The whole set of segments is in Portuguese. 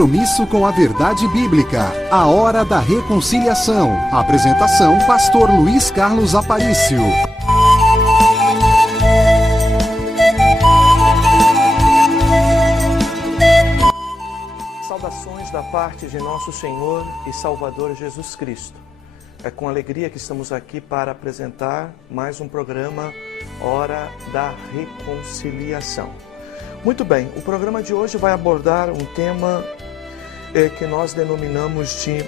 compromisso com a verdade bíblica. A Hora da Reconciliação. Apresentação: Pastor Luiz Carlos Aparício. Saudações da parte de nosso Senhor e Salvador Jesus Cristo. É com alegria que estamos aqui para apresentar mais um programa Hora da Reconciliação. Muito bem, o programa de hoje vai abordar um tema que nós denominamos de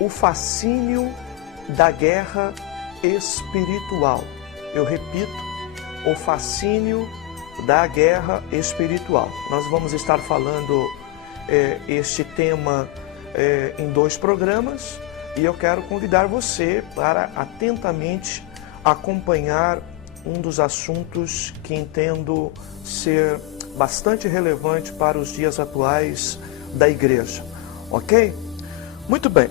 o fascínio da guerra espiritual. Eu repito, o fascínio da guerra espiritual. Nós vamos estar falando este tema em 2 programas e eu quero convidar você para atentamente acompanhar um dos assuntos que entendo ser bastante relevante para os dias atuais da igreja, ok? Muito bem,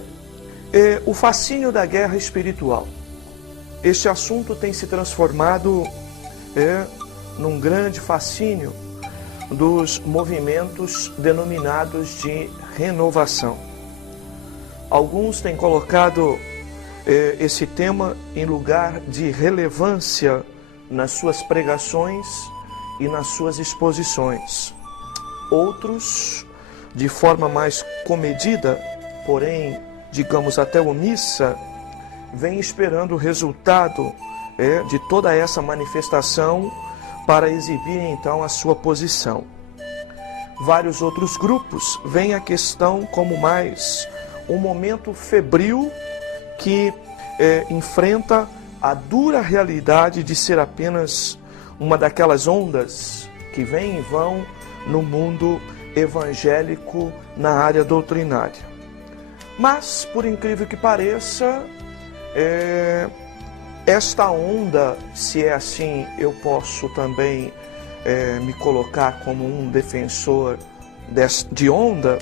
o fascínio da guerra espiritual. Este assunto tem se transformado num grande fascínio dos movimentos denominados de renovação. Alguns têm colocado esse tema em lugar de relevância nas suas pregações e nas suas exposições. Outros, de forma mais comedida, porém, digamos até omissa, vêm esperando o resultado de toda essa manifestação para exibir então a sua posição. Vários outros grupos veem a questão como mais um momento febril que enfrenta a dura realidade de ser apenas uma daquelas ondas que vêm e vão no mundo evangélico na área doutrinária. Mas, por incrível que pareça, esta onda, se é assim, eu posso também me colocar como um defensor de onda,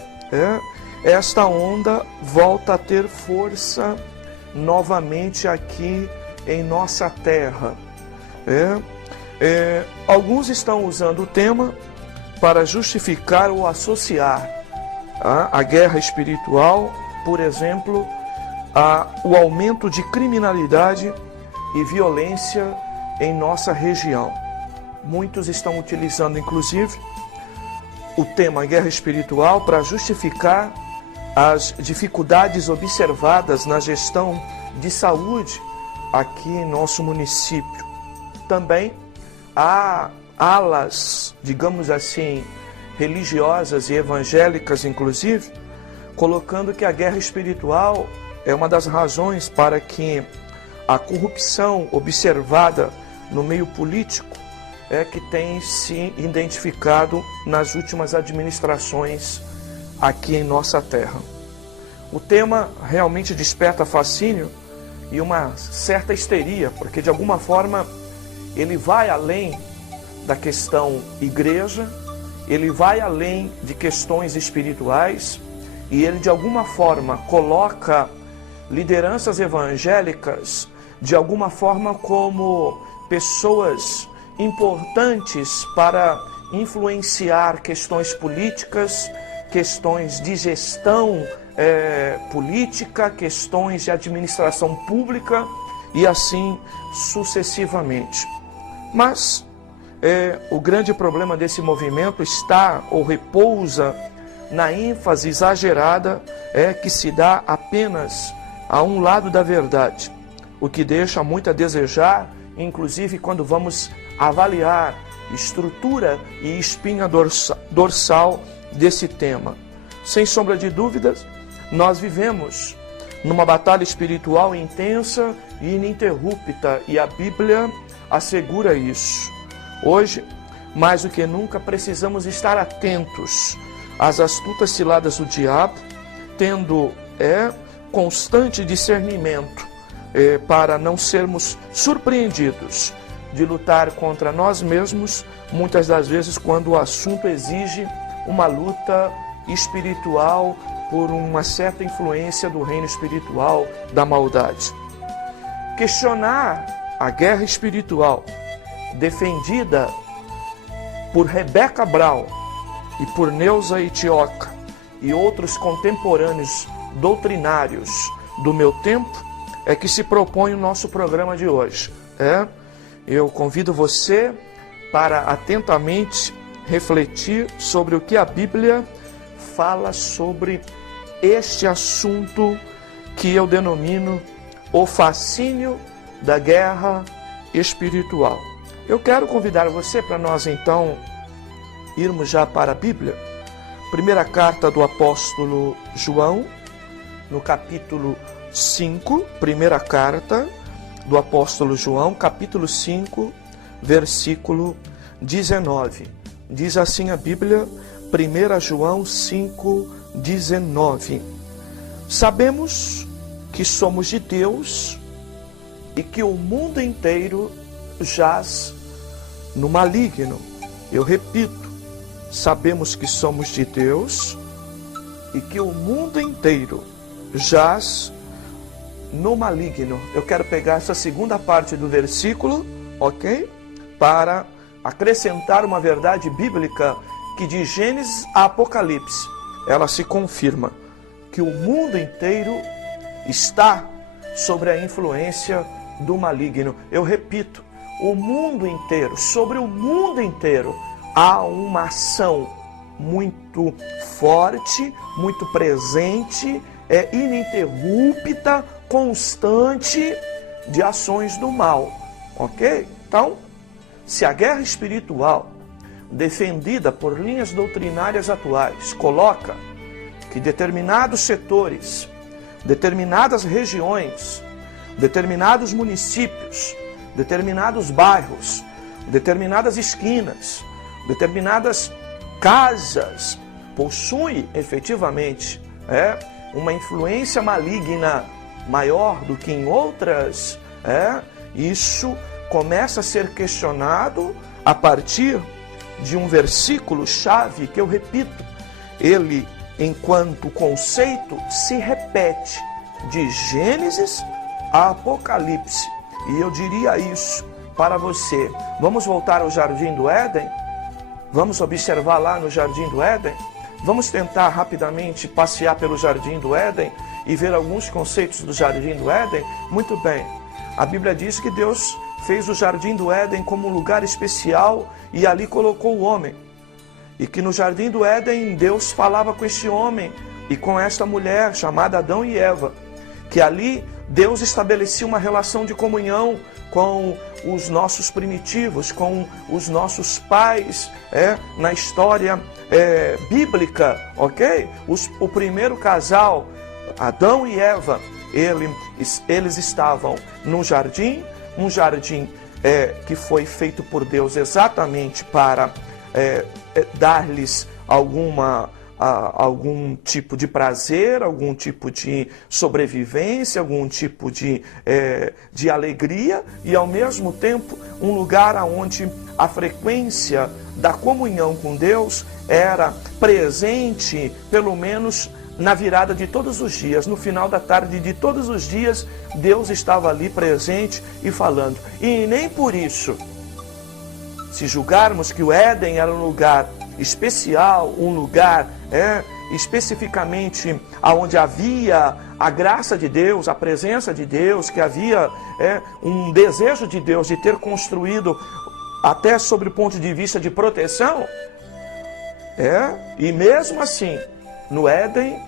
esta onda volta a ter força novamente aqui em nossa terra. Alguns estão usando o tema para justificar ou associar a guerra espiritual, por exemplo, o aumento de criminalidade e violência em nossa região. Muitos estão utilizando, inclusive, o tema guerra espiritual para justificar as dificuldades observadas na gestão de saúde aqui em nosso município. Também há alas, digamos assim, religiosas e evangélicas, inclusive, colocando que a guerra espiritual é uma das razões para que a corrupção observada no meio político que tem se identificado nas últimas administrações aqui em nossa terra. O tema realmente desperta fascínio e uma certa histeria, porque de alguma forma ele vai além da questão igreja, ele vai além de questões espirituais e ele de alguma forma coloca lideranças evangélicas de alguma forma como pessoas importantes para influenciar questões políticas, questões de gestão política, questões de administração pública e assim sucessivamente. Mas o grande problema desse movimento está ou repousa na ênfase exagerada que se dá apenas a um lado da verdade, o que deixa muito a desejar, inclusive quando vamos avaliar estrutura e espinha dorsal desse tema. Sem sombra de dúvidas, nós vivemos numa batalha espiritual intensa e ininterrupta, e a Bíblia assegura isso. Hoje, mais do que nunca, precisamos estar atentos às astutas ciladas do diabo, tendo constante discernimento para não sermos surpreendidos de lutar contra nós mesmos, muitas das vezes quando o assunto exige uma luta espiritual por uma certa influência do reino espiritual da maldade. Questionar a guerra espiritual defendida por Rebeca Brown e por Neuza Itioca e outros contemporâneos doutrinários do meu tempo é que se propõe o nosso programa de hoje. Eu convido você para atentamente refletir sobre o que a Bíblia fala sobre este assunto que eu denomino o fascínio da guerra espiritual. Eu quero convidar você para nós então irmos já para a Bíblia. Primeira carta do apóstolo João, no capítulo 5, primeira carta do apóstolo João, capítulo 5, versículo 19. Diz assim a Bíblia, 1 João 5, 19. Sabemos que somos de Deus e que o mundo inteiro jaz no maligno. Eu repito, sabemos que somos de Deus e que o mundo inteiro jaz no maligno. Eu quero pegar essa segunda parte do versículo, ok? Para acrescentar uma verdade bíblica que de Gênesis a Apocalipse, ela se confirma que o mundo inteiro está sobre a influência do maligno. Eu repito, o mundo inteiro, sobre o mundo inteiro, há uma ação muito forte, muito presente, ininterrupta, constante de ações do mal, ok? Então, se a guerra espiritual defendida por linhas doutrinárias atuais coloca que determinados setores, determinadas regiões, determinados municípios, determinados bairros, determinadas esquinas, determinadas casas possuem efetivamente uma influência maligna maior do que em outras, isso começa a ser questionado a partir de um versículo-chave que eu repito, ele, enquanto conceito, se repete de Gênesis a Apocalipse. E eu diria isso para você. Vamos voltar ao Jardim do Éden? Vamos observar lá no Jardim do Éden? Vamos tentar rapidamente passear pelo Jardim do Éden e ver alguns conceitos do Jardim do Éden? Muito bem. A Bíblia diz que Deus fez o Jardim do Éden como um lugar especial e ali colocou o homem. E que no Jardim do Éden Deus falava com esse homem e com esta mulher chamada Adão e Eva. Que ali Deus estabelecia uma relação de comunhão com os nossos primitivos, com os nossos pais, na história bíblica, ok? O primeiro casal, Adão e Eva, eles estavam num jardim, um jardim que foi feito por Deus exatamente para dar-lhes algum tipo de prazer, algum tipo de sobrevivência, algum tipo de alegria e ao mesmo tempo um lugar onde a frequência da comunhão com Deus era presente, pelo menos na virada de todos os dias, no final da tarde de todos os dias, Deus estava ali presente e falando. E nem por isso, se julgarmos que o Éden era um lugar especial, um lugar especificamente onde havia a graça de Deus, a presença de Deus, que havia um desejo de Deus de ter construído até sobre o ponto de vista de proteção, e mesmo assim, no Éden,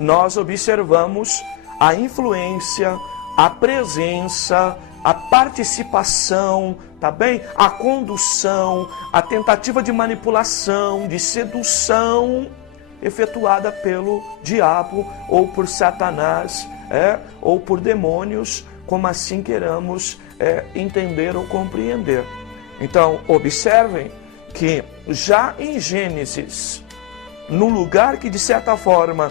nós observamos a influência, a presença, a participação, tá bem? A condução, a tentativa de manipulação, de sedução efetuada pelo diabo ou por Satanás, ou por demônios, como assim queiramos entender ou compreender. Então, observem que já em Gênesis, no lugar que de certa forma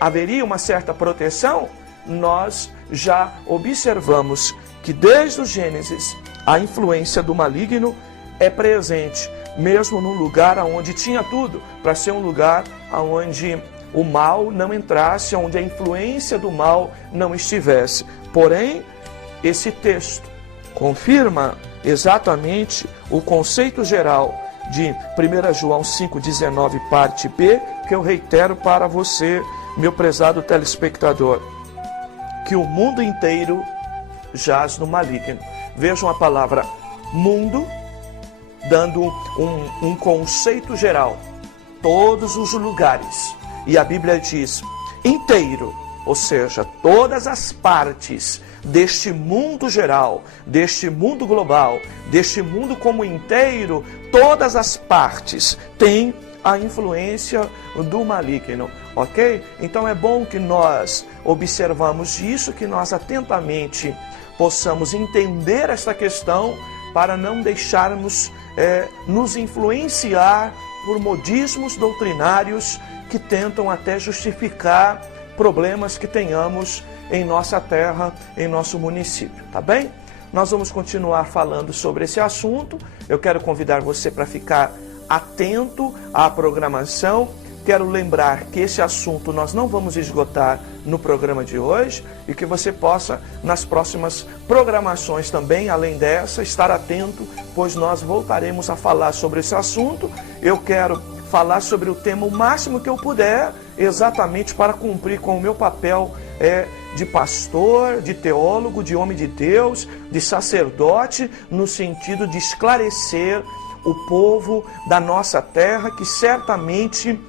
haveria uma certa proteção, nós já observamos que desde o Gênesis a influência do maligno é presente, mesmo num lugar onde tinha tudo para ser um lugar onde o mal não entrasse, onde a influência do mal não estivesse. Porém, esse texto confirma exatamente o conceito geral de 1 João 5,19, parte B, que eu reitero para você, meu prezado telespectador, que o mundo inteiro jaz no maligno. Vejam a palavra mundo, dando um conceito geral, todos os lugares. E a Bíblia diz inteiro, ou seja, todas as partes deste mundo geral, deste mundo global, deste mundo como inteiro, todas as partes têm a influência do maligno, ok? Então é bom que nós observamos isso, que nós atentamente possamos entender esta questão para não deixarmos nos influenciar por modismos doutrinários que tentam até justificar problemas que tenhamos em nossa terra, em nosso município, tá bem? Nós vamos continuar falando sobre esse assunto. Eu quero convidar você para ficar atento à programação. Quero lembrar que esse assunto nós não vamos esgotar no programa de hoje e que você possa, nas próximas programações também, além dessa, estar atento, pois nós voltaremos a falar sobre esse assunto. Eu quero falar sobre o tema o máximo que eu puder, exatamente para cumprir com o meu papel de pastor, de teólogo, de homem de Deus, de sacerdote, no sentido de esclarecer o povo da nossa terra, que certamente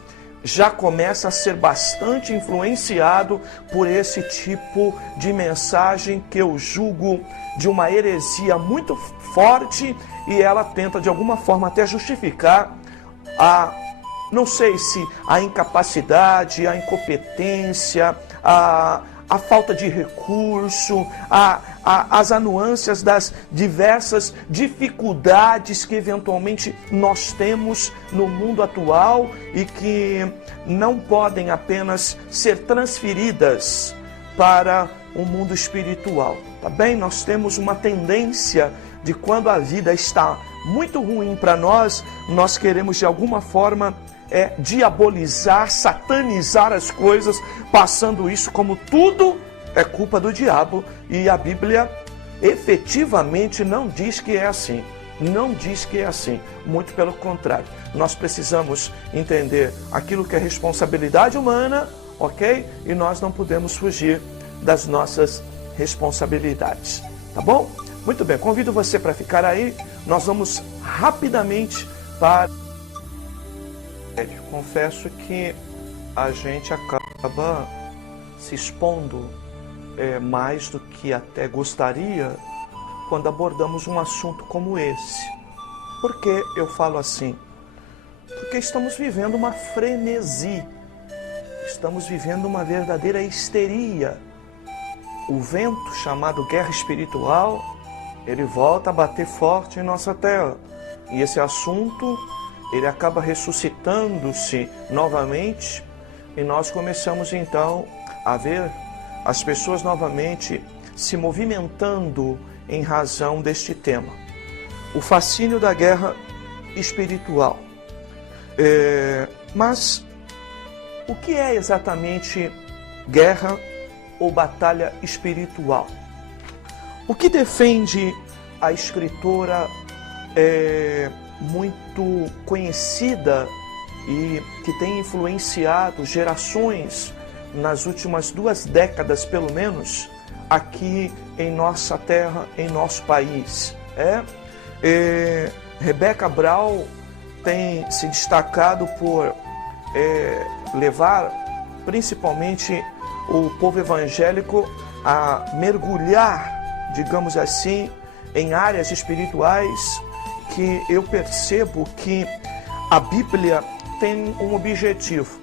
já começa a ser bastante influenciado por esse tipo de mensagem que eu julgo de uma heresia muito forte, e ela tenta de alguma forma até justificar não sei se a incapacidade, a incompetência, a falta de recurso, as anuâncias das diversas dificuldades que eventualmente nós temos no mundo atual e que não podem apenas ser transferidas para o mundo espiritual, tá bem? Nós temos uma tendência de, quando a vida está muito ruim para nós, nós queremos de alguma forma diabolizar, satanizar as coisas, passando isso como tudo é culpa do diabo, e a Bíblia efetivamente não diz que é assim. Não diz que é assim, muito pelo contrário. Nós precisamos entender aquilo que é responsabilidade humana, ok? E nós não podemos fugir das nossas responsabilidades, tá bom? Muito bem, convido você para ficar aí. Nós vamos rapidamente para... Confesso que a gente acaba se expondo mais do que até gostaria quando abordamos um assunto como esse. Por que eu falo assim? Porque estamos vivendo uma frenesi, estamos vivendo uma verdadeira histeria. O vento chamado guerra espiritual, ele volta a bater forte em nossa terra. E esse assunto, ele acaba ressuscitando-se novamente, e nós começamos então a ver as pessoas novamente se movimentando em razão deste tema. O fascínio da guerra espiritual. Mas o que é exatamente guerra ou batalha espiritual? O que defende a escritora muito conhecida e que tem influenciado gerações nas últimas 2 décadas, pelo menos, aqui em nossa terra, em nosso país. Rebecca Brown tem se destacado por levar principalmente o povo evangélico a mergulhar, digamos assim, em áreas espirituais que eu percebo que a Bíblia tem um objetivo,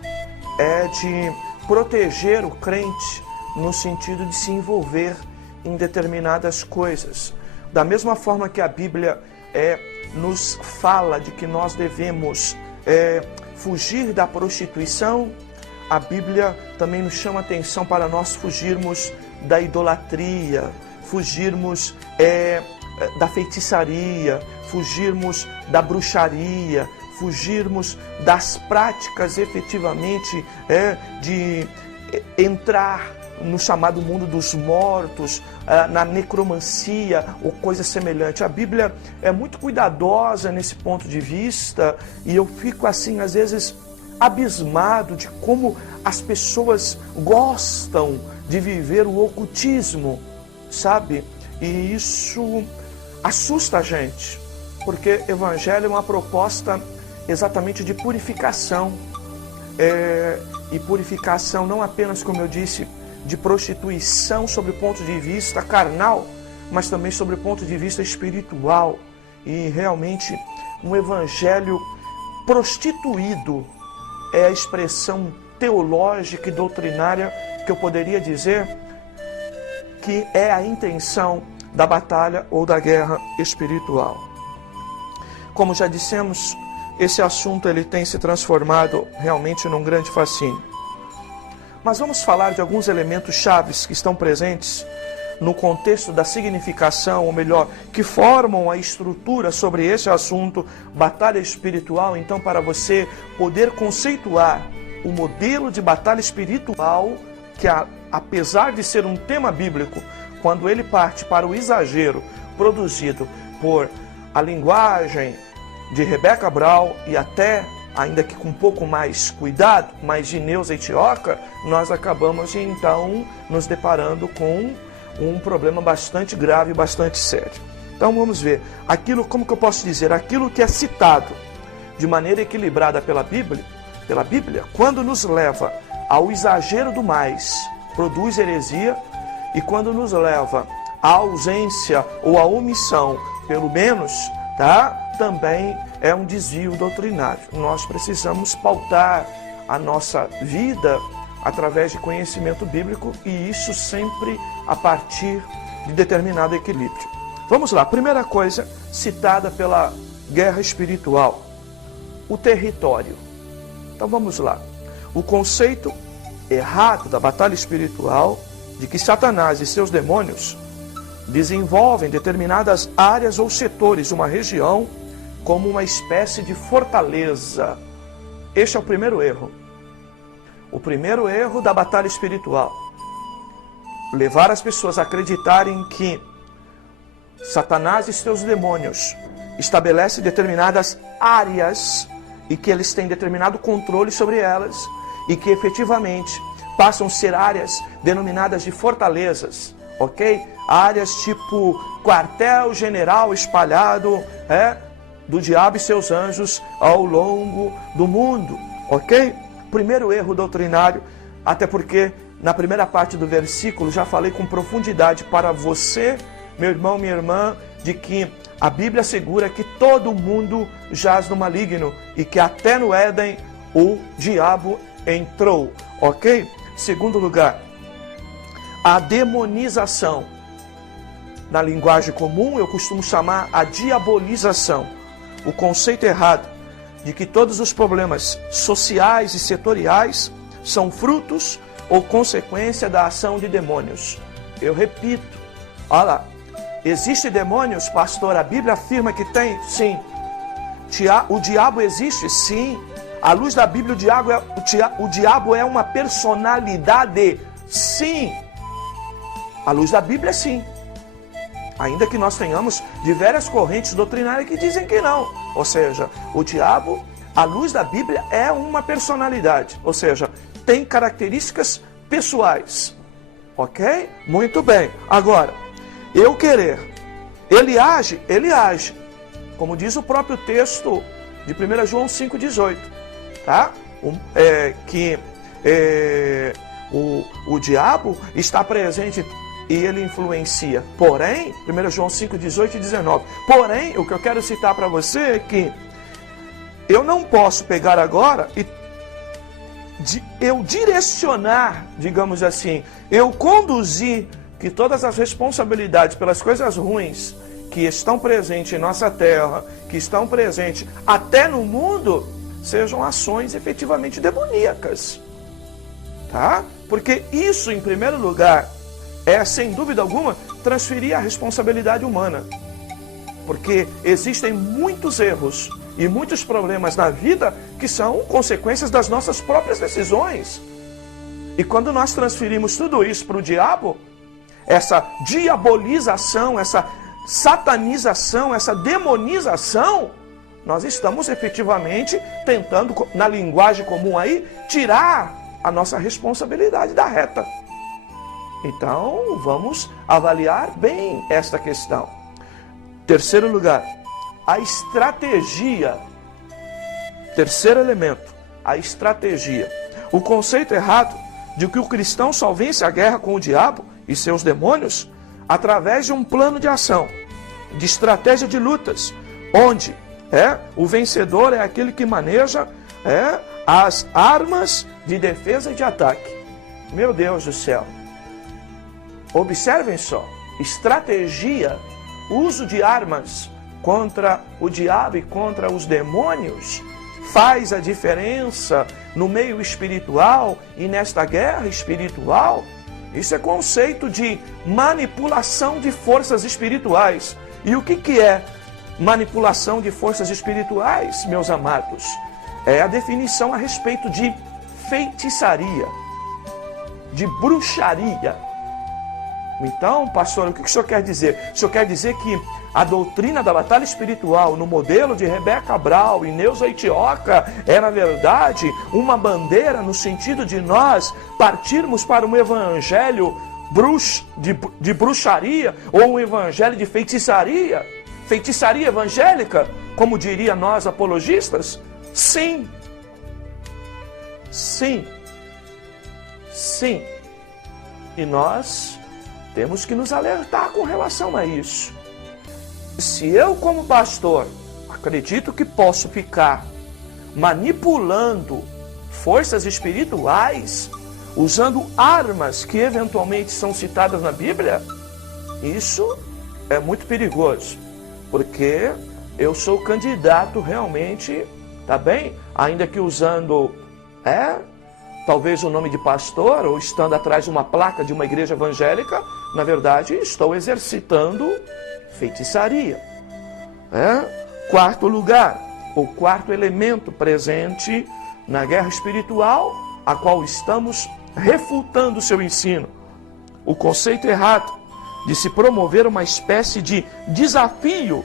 de proteger o crente no sentido de se envolver em determinadas coisas. Da mesma forma que a Bíblia nos fala de que nós devemos fugir da prostituição, a Bíblia também nos chama atenção para nós fugirmos da idolatria, fugirmos da feitiçaria, fugirmos da bruxaria, fugirmos das práticas efetivamente de entrar no chamado mundo dos mortos, na necromancia ou coisa semelhante. A Bíblia é muito cuidadosa nesse ponto de vista e eu fico assim, às vezes, abismado de como as pessoas gostam de viver o ocultismo, sabe? E isso assusta a gente, porque Evangelho é uma proposta exatamente de purificação. E purificação não apenas, como eu disse, de prostituição sob o ponto de vista carnal, mas também sob o ponto de vista espiritual. E realmente um evangelho prostituído é a expressão teológica e doutrinária que eu poderia dizer que é a intenção da batalha ou da guerra espiritual. Como já dissemos, esse assunto ele tem se transformado realmente num grande fascínio. Mas vamos falar de alguns elementos chaves que estão presentes no contexto da significação, ou melhor, que formam a estrutura sobre esse assunto, batalha espiritual. Então, para você poder conceituar o modelo de batalha espiritual, que apesar de ser um tema bíblico, quando ele parte para o exagero produzido por a linguagem de Rebecca Brown e até, ainda que com um pouco mais cuidado, mais de Neuza Itioca, nós acabamos então nos deparando com um problema bastante grave e bastante sério. Então vamos ver, como que eu posso dizer, aquilo que é citado de maneira equilibrada pela Bíblia, quando nos leva ao exagero do mais, produz heresia, e quando nos leva à ausência ou à omissão, pelo menos, também é um desvio doutrinário. Nós precisamos pautar a nossa vida através de conhecimento bíblico e isso sempre a partir de determinado equilíbrio. Vamos lá, primeira coisa citada pela guerra espiritual, o território. Então vamos lá. O conceito errado da batalha espiritual de que Satanás e seus demônios desenvolvem determinadas áreas ou setores de uma região como uma espécie de fortaleza. Este é o primeiro erro. O primeiro erro da batalha espiritual. Levar as pessoas a acreditarem que Satanás e seus demônios estabelecem determinadas áreas e que eles têm determinado controle sobre elas e que efetivamente passam a ser áreas denominadas de fortalezas, ok? Áreas tipo quartel-general espalhado do diabo e seus anjos ao longo do mundo, ok? Primeiro erro doutrinário, até porque na primeira parte do versículo já falei com profundidade para você, meu irmão, minha irmã, de que a Bíblia assegura que todo mundo jaz no maligno e que até no Éden o diabo entrou, ok? Segundo lugar, a demonização. Na linguagem comum eu costumo chamar a diabolização. O conceito errado de que todos os problemas sociais e setoriais são frutos ou consequência da ação de demônios. Eu repito, olha lá, existem demônios, pastor? A Bíblia afirma que tem? Sim. O diabo existe? Sim. À luz da Bíblia, o diabo é uma personalidade? Sim. À luz da Bíblia, sim. Ainda que nós tenhamos diversas correntes doutrinárias que dizem que não. Ou seja, o diabo, à luz da Bíblia, é uma personalidade. Ou seja, tem características pessoais. Ok? Muito bem. Agora, ele age. Como diz o próprio texto de 1 João 5,18. Tá? O diabo está presente e ele influencia. Porém, 1 João 5, 18 e 19. Porém, o que eu quero citar para você é que eu não posso pegar agora e eu direcionar, digamos assim, eu conduzir que todas as responsabilidades pelas coisas ruins que estão presentes em nossa terra, que estão presentes até no mundo, sejam ações efetivamente demoníacas. Tá? Porque isso, em primeiro lugar, é, sem dúvida alguma, transferir a responsabilidade humana. Porque existem muitos erros e muitos problemas na vida que são consequências das nossas próprias decisões. E quando nós transferimos tudo isso para o diabo, essa diabolização, essa satanização, essa demonização, nós estamos efetivamente tentando, na linguagem comum aí, tirar a nossa responsabilidade da reta. Então, vamos avaliar bem esta questão. Terceiro lugar, a estratégia. Terceiro elemento, a estratégia. O conceito errado de que o cristão só vence a guerra com o diabo e seus demônios através de um plano de ação, de estratégia de lutas, onde o vencedor é aquele que maneja as armas de defesa e de ataque. Meu Deus do céu! Observem só, estratégia, uso de armas contra o diabo e contra os demônios faz a diferença no meio espiritual e nesta guerra espiritual. Isso é conceito de manipulação de forças espirituais. E o que é manipulação de forças espirituais, meus amados? É a definição a respeito de feitiçaria, de bruxaria. Então, pastor, o que o senhor quer dizer? O senhor quer dizer que a doutrina da batalha espiritual, no modelo de Rebeca Brau e Neuza Itioca, é, na verdade, uma bandeira no sentido de nós partirmos para um evangelho de bruxaria ou um evangelho de feitiçaria? Feitiçaria evangélica, como diria nós apologistas? Sim. Sim. Sim. E nós temos que nos alertar com relação a isso. Se eu, como pastor, acredito que posso ficar manipulando forças espirituais, usando armas que eventualmente são citadas na Bíblia, isso é muito perigoso, porque eu sou candidato realmente, tá bem? Ainda que usando, talvez o nome de pastor, ou estando atrás de uma placa de uma igreja evangélica, na verdade estou exercitando feitiçaria. Quarto lugar, o quarto elemento presente na guerra espiritual, a qual estamos refutando o seu ensino. O conceito errado de se promover uma espécie de desafio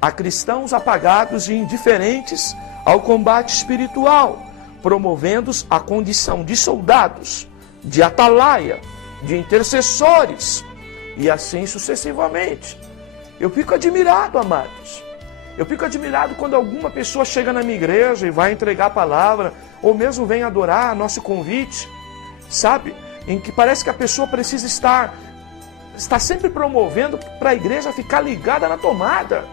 a cristãos apagados e indiferentes ao combate espiritual, promovendo-os a condição de soldados, de atalaia, de intercessores, e assim sucessivamente. Eu fico admirado, amados. Eu fico admirado quando alguma pessoa chega na minha igreja e vai entregar a palavra, ou mesmo vem adorar nosso convite, sabe? Em que parece que a pessoa precisa estar sempre promovendo para a igreja ficar ligada na tomada.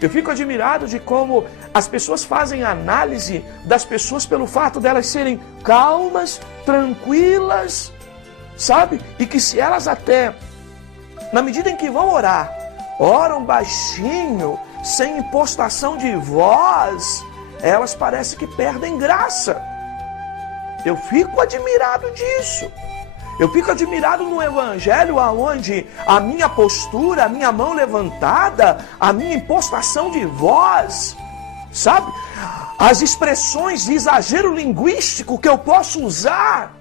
Eu fico admirado de como as pessoas fazem análise das pessoas pelo fato delas serem calmas, tranquilas, sabe? E que se elas até, na medida em que vão orar, oram baixinho, sem impostação de voz, elas parecem que perdem graça. Eu fico admirado disso. Eu fico admirado no evangelho onde a minha postura, a minha mão levantada, a minha impostação de voz, sabe? As expressões de exagero linguístico que eu posso usar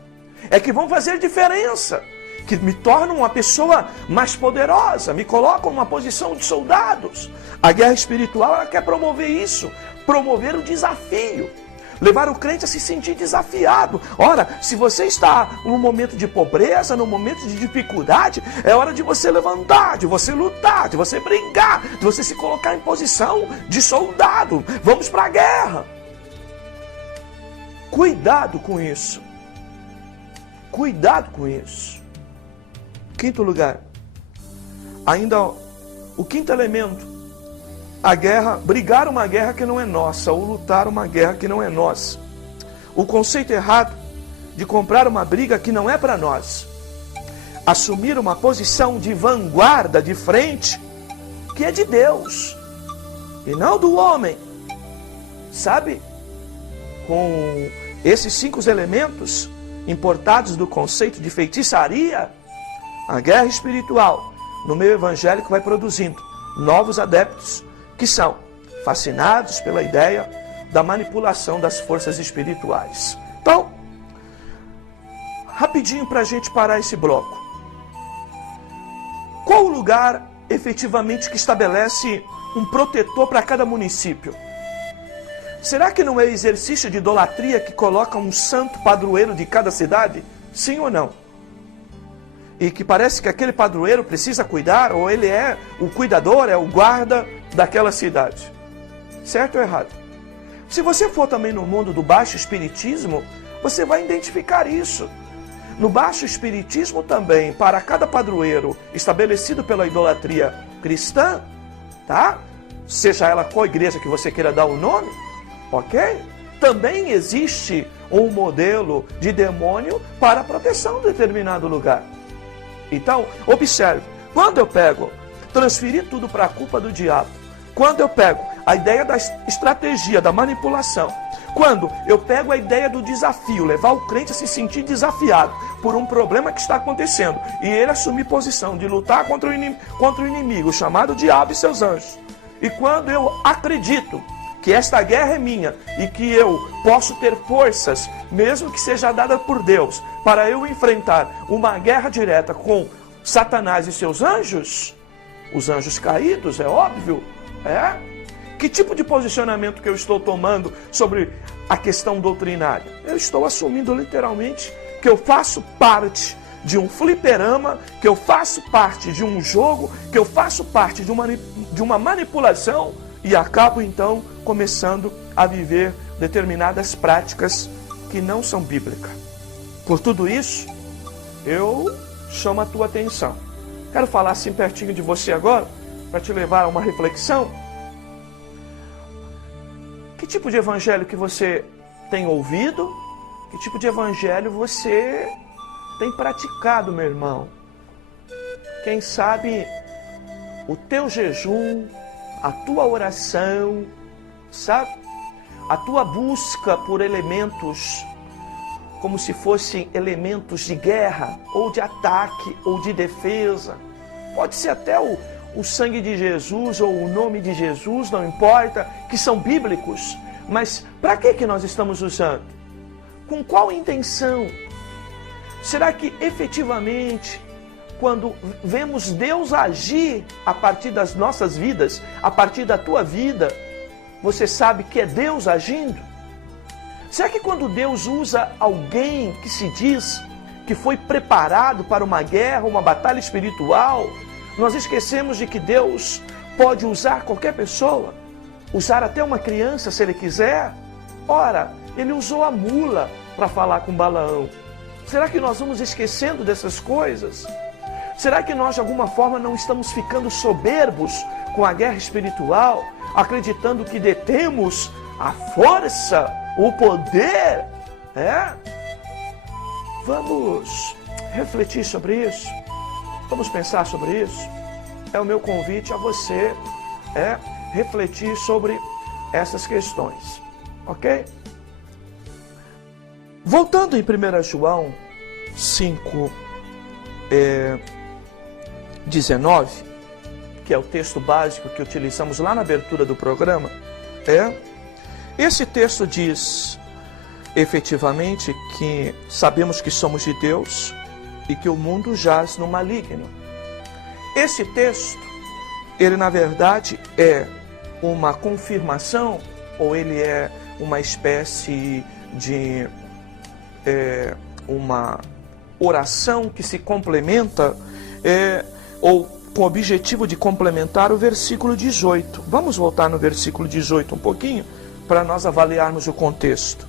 é que vão fazer diferença, que me tornam uma pessoa mais poderosa, me colocam numa posição de soldados. A guerra espiritual, ela quer promover isso, promover o desafio, levar o crente a se sentir desafiado. Ora, se você está num momento de pobreza, num momento de dificuldade, é hora de você levantar, de você lutar, de você brigar, de você se colocar em posição de soldado. Vamos para a guerra. Cuidado com isso. Cuidado com isso. Quinto lugar, ainda o quinto elemento, a guerra, brigar uma guerra que não é nossa, ou lutar uma guerra que não é nossa. O conceito errado de comprar uma briga que não é para nós. Assumir uma posição de vanguarda, de frente, que é de Deus, e não do homem. Sabe? Com esses 5 elementos importados do conceito de feitiçaria, a guerra espiritual no meio evangélico vai produzindo novos adeptos que são fascinados pela ideia da manipulação das forças espirituais. Então, rapidinho para a gente parar esse bloco. Qual o lugar efetivamente que estabelece um protetor para cada município? Será que não é exercício de idolatria que coloca um santo padroeiro de cada cidade? Sim ou não? E que parece que aquele padroeiro precisa cuidar, ou ele é o cuidador, é o guarda daquela cidade. Certo ou errado? Se você for também no mundo do baixo espiritismo, você vai identificar isso. No baixo espiritismo também, para cada padroeiro estabelecido pela idolatria cristã, tá? Seja ela qual igreja que você queira dar o nome, ok? Também existe um modelo de demônio para a proteção de determinado lugar. Então, observe, quando eu pego, transferir tudo para a culpa do diabo, quando eu pego a ideia da estratégia, da manipulação, quando eu pego a ideia do desafio, levar o crente a se sentir desafiado por um problema que está acontecendo, e ele assumir posição de lutar contra o inimigo, chamado diabo e seus anjos, e quando eu acredito que esta guerra é minha e que eu posso ter forças, mesmo que seja dada por Deus, para eu enfrentar uma guerra direta com Satanás e seus anjos, os anjos caídos, é óbvio, Que tipo de posicionamento que eu estou tomando sobre a questão doutrinária? Eu estou assumindo literalmente que eu faço parte de um fliperama, que eu faço parte de um jogo, que eu faço parte de uma manipulação e acabo então começando a viver determinadas práticas que não são bíblicas. Por tudo isso, eu chamo a tua atenção. Quero falar assim pertinho de você agora, para te levar a uma reflexão. Que tipo de evangelho que você tem ouvido? Que tipo de evangelho você tem praticado, meu irmão? Quem sabe o teu jejum, a tua oração, sabe? A tua busca por elementos como se fossem elementos de guerra, ou de ataque, ou de defesa. Pode ser até o sangue de Jesus ou o nome de Jesus, não importa, que são bíblicos. Mas para que nós estamos usando? Com qual intenção? Será que efetivamente, quando vemos Deus agir a partir das nossas vidas, a partir da tua vida, você sabe que é Deus agindo? Será que quando Deus usa alguém que se diz que foi preparado para uma guerra, uma batalha espiritual, nós esquecemos de que Deus pode usar qualquer pessoa, usar até uma criança se Ele quiser? Ora, Ele usou a mula para falar com Balaão. Será que nós vamos esquecendo dessas coisas? Será que nós de alguma forma não estamos ficando soberbos com a guerra espiritual, acreditando que detemos a força, o poder? Vamos refletir sobre isso. Vamos pensar sobre isso. É o meu convite a você, refletir sobre essas questões, ok? Voltando em 1 João 5, 19, que é o texto básico que utilizamos lá na abertura do programa, esse texto diz, efetivamente, que sabemos que somos de Deus e que o mundo jaz no maligno. Esse texto, ele na verdade é uma confirmação, ou ele é uma espécie de uma oração que se complementa, ou com o objetivo de complementar o versículo 18. Vamos voltar no versículo 18 um pouquinho, para nós avaliarmos o contexto.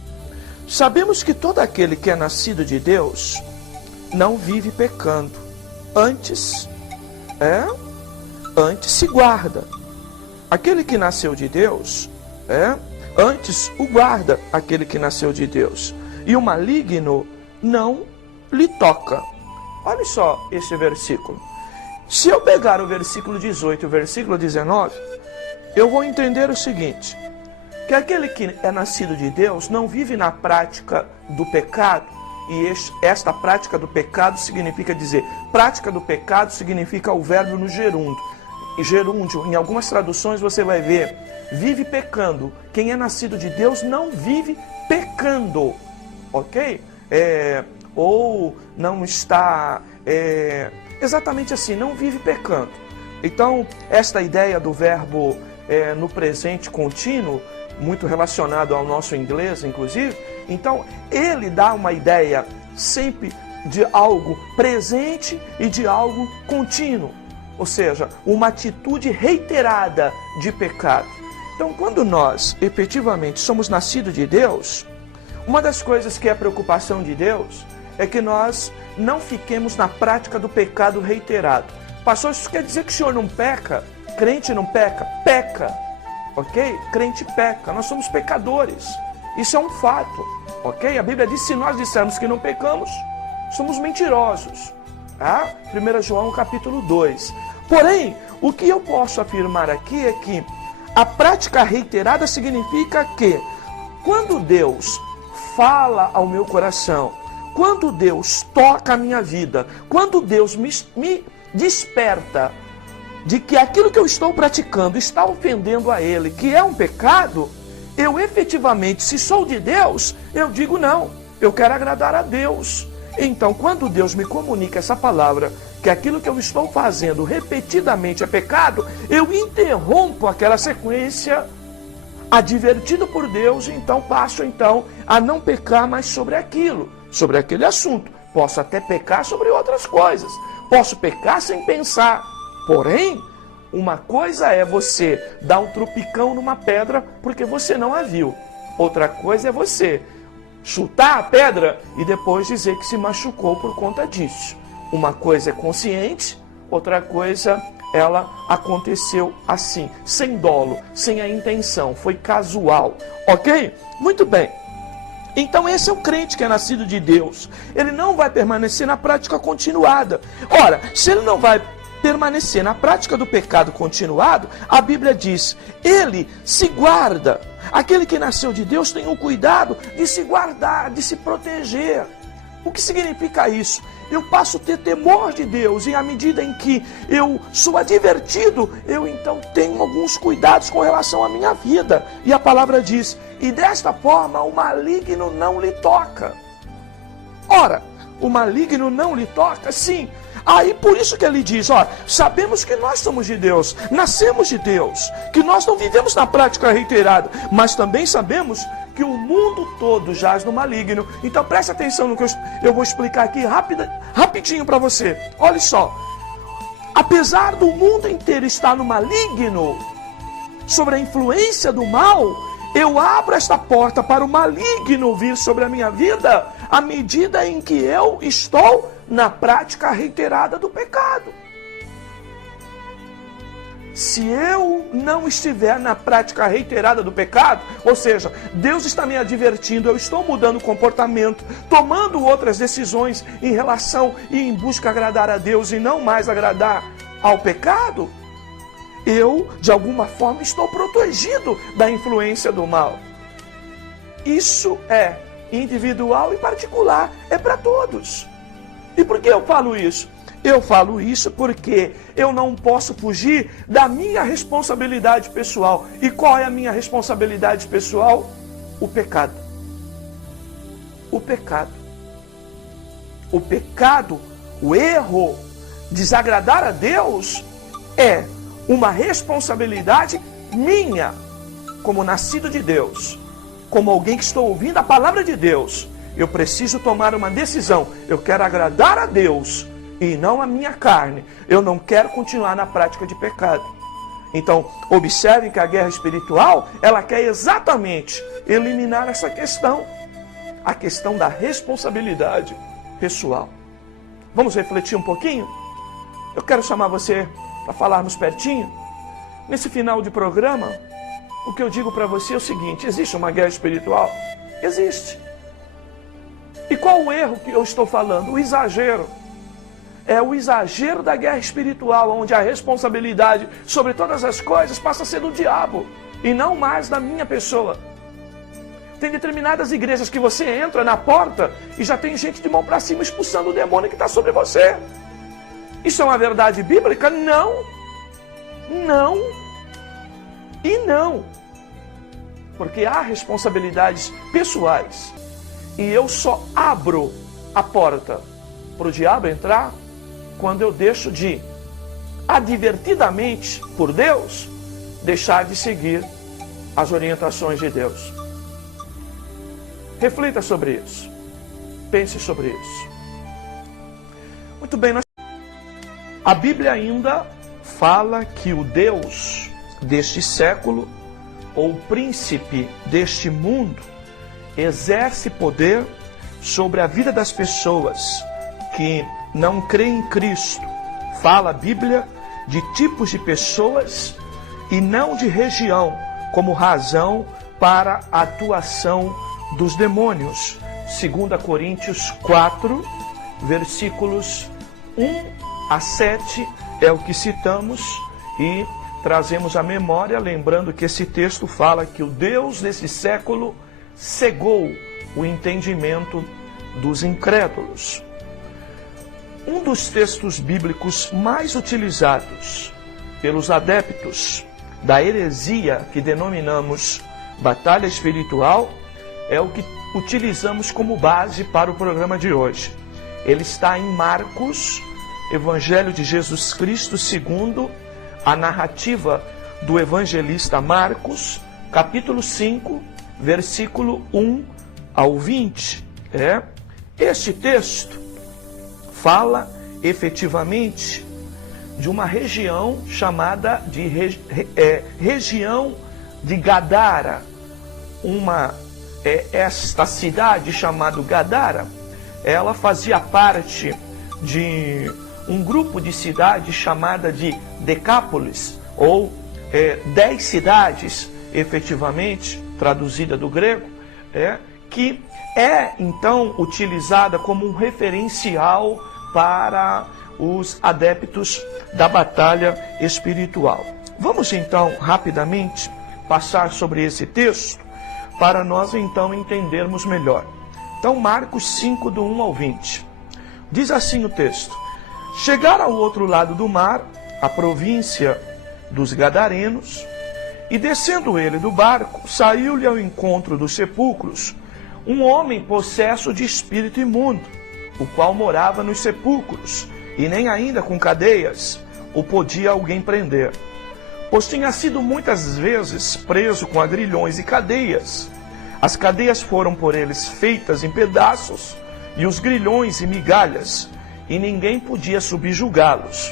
Sabemos que todo aquele que é nascido de Deus não vive pecando, antes se guarda. Aquele que nasceu de Deus, antes o guarda aquele que nasceu de Deus, e o maligno não lhe toca. Olha só esse versículo. Se eu pegar o versículo 18 e o versículo 19, eu vou entender o seguinte, que aquele que é nascido de Deus não vive na prática do pecado, e esta prática do pecado significa dizer, prática do pecado significa o verbo no gerúndio. E gerúndio, em algumas traduções você vai ver, vive pecando. Quem é nascido de Deus não vive pecando, ok? ou não está exatamente assim, não vive pecando. Então, esta ideia do verbo no presente contínuo, muito relacionado ao nosso inglês, inclusive, então ele dá uma ideia sempre de algo presente e de algo contínuo, ou seja, uma atitude reiterada de pecado. Então, quando nós efetivamente somos nascidos de Deus, uma das coisas que é preocupação de Deus é que nós não fiquemos na prática do pecado reiterado. Pastor, isso quer dizer que o senhor não peca? Crente não peca? Peca, ok? Crente peca, nós somos pecadores, isso é um fato, ok? A Bíblia diz, se nós dissermos que não pecamos, somos mentirosos, tá? 1 João capítulo 2. Porém, o que eu posso afirmar aqui é que a prática reiterada significa que quando Deus fala ao meu coração, quando Deus toca a minha vida, quando Deus me desperta de que aquilo que eu estou praticando está ofendendo a Ele, que é um pecado, eu efetivamente, se sou de Deus, eu digo não, eu quero agradar a Deus. Então, quando Deus me comunica essa palavra, que aquilo que eu estou fazendo repetidamente é pecado, eu interrompo aquela sequência, advertido por Deus, e então passo a não pecar mais sobre aquilo, sobre aquele assunto. Posso até pecar sobre outras coisas, posso pecar sem pensar. Porém, uma coisa é você dar um tropicão numa pedra porque você não a viu. Outra coisa é você chutar a pedra e depois dizer que se machucou por conta disso. Uma coisa é consciente, outra coisa, ela aconteceu assim, sem dolo, sem a intenção, foi casual, ok? Muito bem. Então esse é o crente que é nascido de Deus. Ele não vai permanecer na prática continuada. Ora, se ele não vai permanecer na prática do pecado continuado, a Bíblia diz, ele se guarda. Aquele que nasceu de Deus tem o cuidado de se guardar, de se proteger. O que significa isso? Eu passo a ter temor de Deus, e à medida em que eu sou advertido, eu então tenho alguns cuidados com relação à minha vida. E a palavra diz, e desta forma o maligno não lhe toca. Ora, o maligno não lhe toca? Sim. Aí por isso que ele diz, ó, sabemos que nós somos de Deus, nascemos de Deus, que nós não vivemos na prática reiterada, mas também sabemos que o mundo todo jaz no maligno. Então preste atenção no que eu vou explicar aqui rapidinho para você. Olha só, apesar do mundo inteiro estar no maligno, sobre a influência do mal, eu abro esta porta para o maligno vir sobre a minha vida à medida em que eu estou na prática reiterada do pecado. Se eu não estiver na prática reiterada do pecado, ou seja, Deus está me advertindo, eu estou mudando o comportamento, tomando outras decisões em relação e em busca de agradar a Deus e não mais agradar ao pecado, eu, de alguma forma, estou protegido da influência do mal. Isso é individual e particular, é para todos. E por que eu falo isso? Eu falo isso porque eu não posso fugir da minha responsabilidade pessoal. E qual é a minha responsabilidade pessoal? O pecado. O pecado. O pecado, o erro, desagradar a Deus é uma responsabilidade minha, como nascido de Deus, como alguém que estou ouvindo a palavra de Deus. Eu preciso tomar uma decisão. Eu quero agradar a Deus e não a minha carne. Eu não quero continuar na prática de pecado. Então, observem que a guerra espiritual, ela quer exatamente eliminar essa questão, a questão da responsabilidade pessoal. Vamos refletir um pouquinho? Eu quero chamar você para falarmos pertinho. Nesse final de programa, o que eu digo para você é o seguinte: existe uma guerra espiritual? Existe. E qual o erro que eu estou falando? O exagero. É o exagero da guerra espiritual, onde a responsabilidade sobre todas as coisas passa a ser do diabo e não mais da minha pessoa. Tem determinadas igrejas que você entra na porta e já tem gente de mão para cima expulsando o demônio que está sobre você. Isso é uma verdade bíblica? Não. Não. E não. Porque há responsabilidades pessoais. E eu só abro a porta para o diabo entrar quando eu deixo de, advertidamente por Deus, deixar de seguir as orientações de Deus. Reflita sobre isso. Pense sobre isso. Muito bem, a Bíblia ainda fala que o Deus deste século, ou príncipe deste mundo, exerce poder sobre a vida das pessoas que não creem em Cristo. Fala a Bíblia de tipos de pessoas e não de região, como razão para a atuação dos demônios. 2 Coríntios 4, versículos 1 a 7 é o que citamos e trazemos à memória, lembrando que esse texto fala que o Deus desse século cegou o entendimento dos incrédulos. Um dos textos bíblicos mais utilizados pelos adeptos da heresia que denominamos batalha espiritual é o que utilizamos como base para o programa de hoje. Ele está em Marcos, Evangelho de Jesus Cristo segundo a narrativa do evangelista Marcos, capítulo 5, versículo 1 ao 20. Este texto fala efetivamente de uma região chamada de região de Gadara. Esta cidade chamada Gadara, ela fazia parte de um grupo de cidades chamada de Decápolis, ou 10 cidades, efetivamente, traduzida do grego, que é então utilizada como um referencial para os adeptos da batalha espiritual. Vamos então rapidamente passar sobre esse texto para nós então entendermos melhor. Então Marcos 5 do 1 ao 20. Diz assim o texto: chegaram ao outro lado do mar, a província dos Gadarenos, e descendo ele do barco, saiu-lhe ao encontro dos sepulcros um homem possesso de espírito imundo, o qual morava nos sepulcros, e nem ainda com cadeias o podia alguém prender, pois tinha sido muitas vezes preso com agrilhões e cadeias. As cadeias foram por eles feitas em pedaços, e os grilhões em migalhas, e ninguém podia subjugá-los.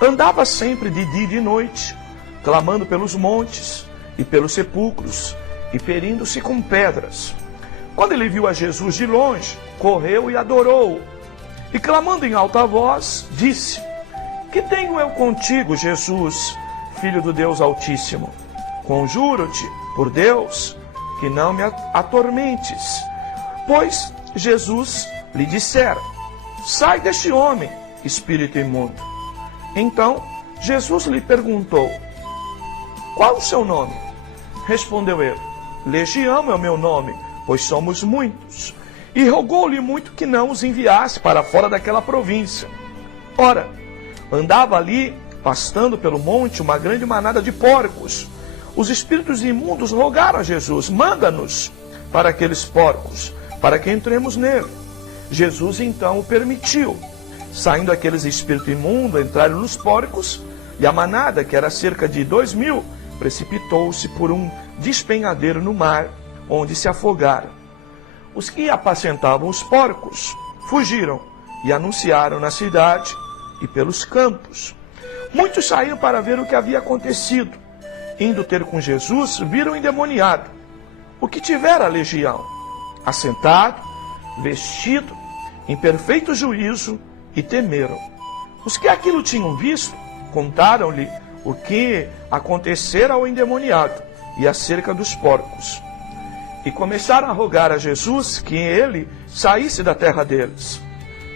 Andava sempre de dia e de noite, clamando pelos montes e pelos sepulcros, e ferindo-se com pedras. Quando ele viu a Jesus de longe, correu e adorou-o, e clamando em alta voz, disse: que tenho eu contigo, Jesus, Filho do Deus Altíssimo? Conjuro-te, por Deus, que não me atormentes. Pois Jesus lhe dissera: sai deste homem, espírito imundo. Então Jesus lhe perguntou: qual o seu nome? Respondeu ele: Legião é o meu nome, pois somos muitos. E rogou-lhe muito que não os enviasse para fora daquela província. Ora, andava ali, pastando pelo monte, uma grande manada de porcos. Os espíritos imundos rogaram a Jesus: manda-nos para aqueles porcos, para que entremos nele. Jesus então o permitiu. Saindo aqueles espíritos imundos, entraram nos porcos, e a manada, que era cerca de 2.000, precipitou-se por um despenhadeiro no mar, onde se afogaram. Os que apacentavam os porcos fugiram e anunciaram na cidade e pelos campos. Muitos saíram para ver o que havia acontecido. Indo ter com Jesus, viram o endemoniado, o que tivera a legião, assentado, vestido, em perfeito juízo, e temeram. Os que aquilo tinham visto, contaram-lhe o que acontecera ao endemoniado e acerca dos porcos. E começaram a rogar a Jesus que ele saísse da terra deles.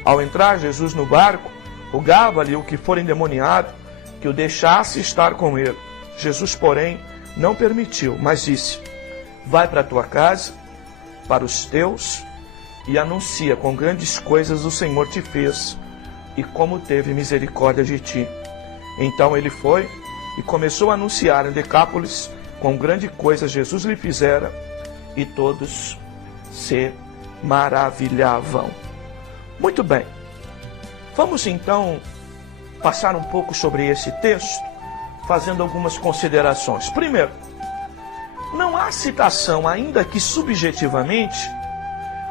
Ao entrar Jesus no barco, rogava-lhe o que for endemoniado que o deixasse estar com ele. Jesus, porém, não permitiu, mas disse: vai para a tua casa, para os teus, e anuncia com grandes coisas o Senhor te fez, e como teve misericórdia de ti. Então ele foi e começou a anunciar em Decápolis com grande coisa Jesus lhe fizera, e todos se maravilhavam. Muito bem. Vamos então passar um pouco sobre esse texto, fazendo algumas considerações. Primeiro, não há citação, ainda que subjetivamente,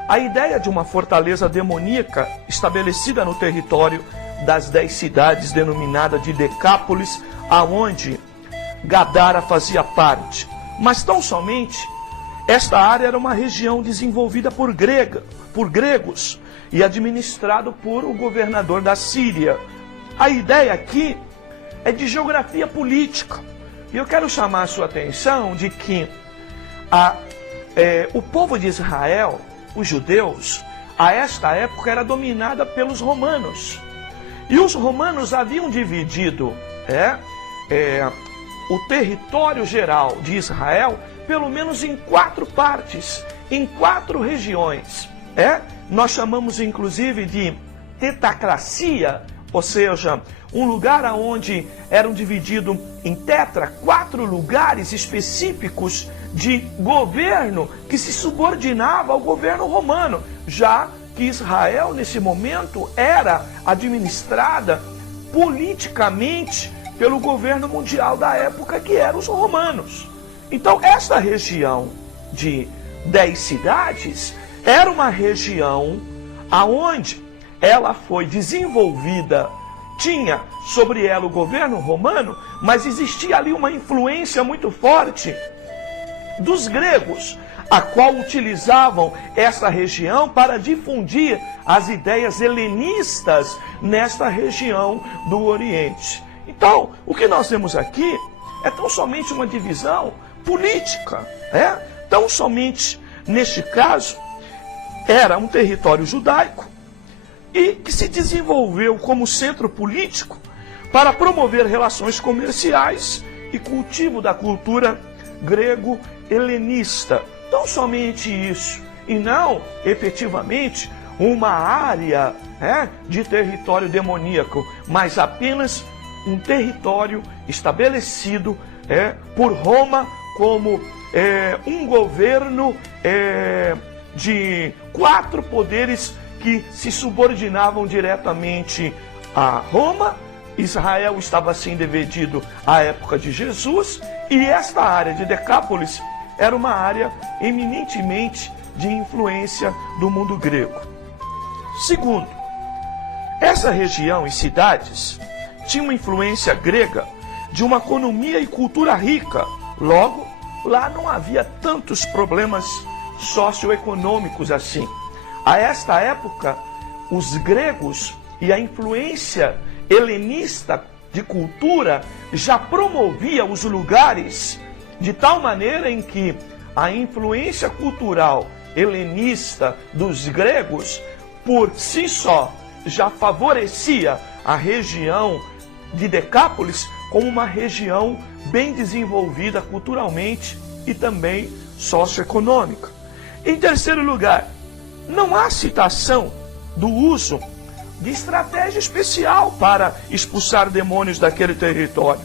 a ideia de uma fortaleza demoníaca estabelecida no território das 10 cidades denominada de Decápolis, aonde Gadara fazia parte. Mas tão somente, esta área era uma região desenvolvida por gregos e administrado por o governador da Síria. A ideia aqui é de geografia política. E eu quero chamar a sua atenção de que o povo de Israel, os judeus, a esta época era dominada pelos romanos. E os romanos haviam dividido o território geral de Israel pelo menos em 4 partes, em 4 regiões. Nós chamamos inclusive de tetacracia, ou seja, um lugar onde eram divididos em 4 lugares específicos de governo que se subordinava ao governo romano, já que Israel nesse momento era administrada politicamente pelo governo mundial da época, que eram os romanos. Então esta região de 10 cidades era uma região aonde ela foi desenvolvida, tinha sobre ela o governo romano, mas existia ali uma influência muito forte dos gregos, a qual utilizavam essa região para difundir as ideias helenistas nesta região do Oriente. Então, o que nós temos aqui é tão somente uma divisão política, tão somente, neste caso, era um território judaico e que se desenvolveu como centro político para promover relações comerciais e cultivo da cultura grego-helenista. Tão somente isso, e não, efetivamente, uma área de território demoníaco, mas apenas um território estabelecido por Roma como um governo de 4 poderes que se subordinavam diretamente a Roma. Israel estava assim dividido à época de Jesus, e esta área de Decápolis era uma área eminentemente de influência do mundo grego. Segundo, essa região e cidades tinham uma influência grega de uma economia e cultura rica. Logo, lá não havia tantos problemas socioeconômicos assim. A esta época, os gregos e a influência helenista de cultura já promovia os lugares de tal maneira em que a influência cultural helenista dos gregos, por si só, já favorecia a região de Decápolis como uma região bem desenvolvida culturalmente e também socioeconômica. Em terceiro lugar, não há citação do uso de estratégia especial para expulsar demônios daquele território,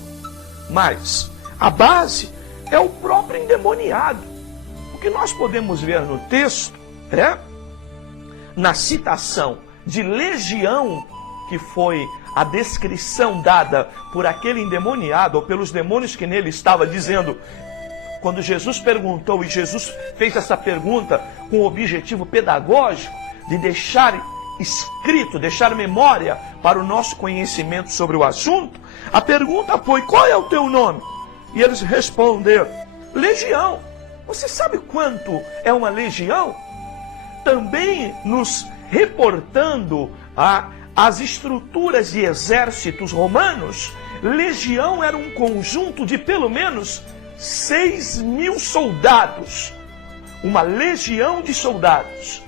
mas a base é o próprio endemoniado. O que nós podemos ver no texto na citação de legião, que foi a descrição dada por aquele endemoniado, ou pelos demônios que nele estava, dizendo, quando Jesus perguntou, e Jesus fez essa pergunta com o objetivo pedagógico de deixar escrito, deixar memória para o nosso conhecimento sobre o assunto, a pergunta foi: qual é o teu nome? E eles responderam: legião. Você sabe quanto é uma legião? Também nos reportando as estruturas de exércitos romanos, legião era um conjunto de pelo menos 6.000 soldados. Uma legião de soldados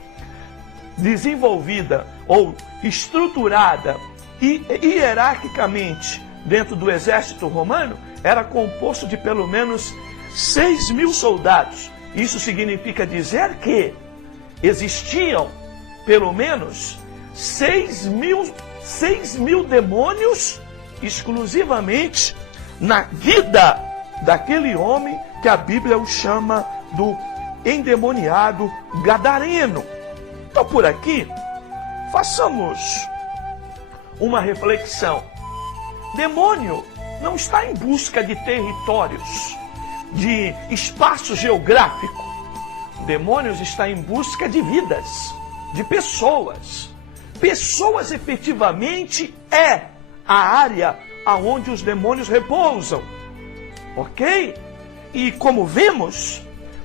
desenvolvida ou estruturada e hierarquicamente dentro do exército romano era composto de pelo menos 6.000 soldados. Isso significa dizer que existiam pelo menos 6.000 demônios exclusivamente na vida daquele homem que a Bíblia o chama do endemoniado gadareno. Então por aqui façamos uma reflexão. Demônio não está em busca de territórios, de espaço geográfico. Demônios está em busca de vidas, de pessoas. Pessoas efetivamente é a área aonde os demônios repousam. Ok? E como vemos,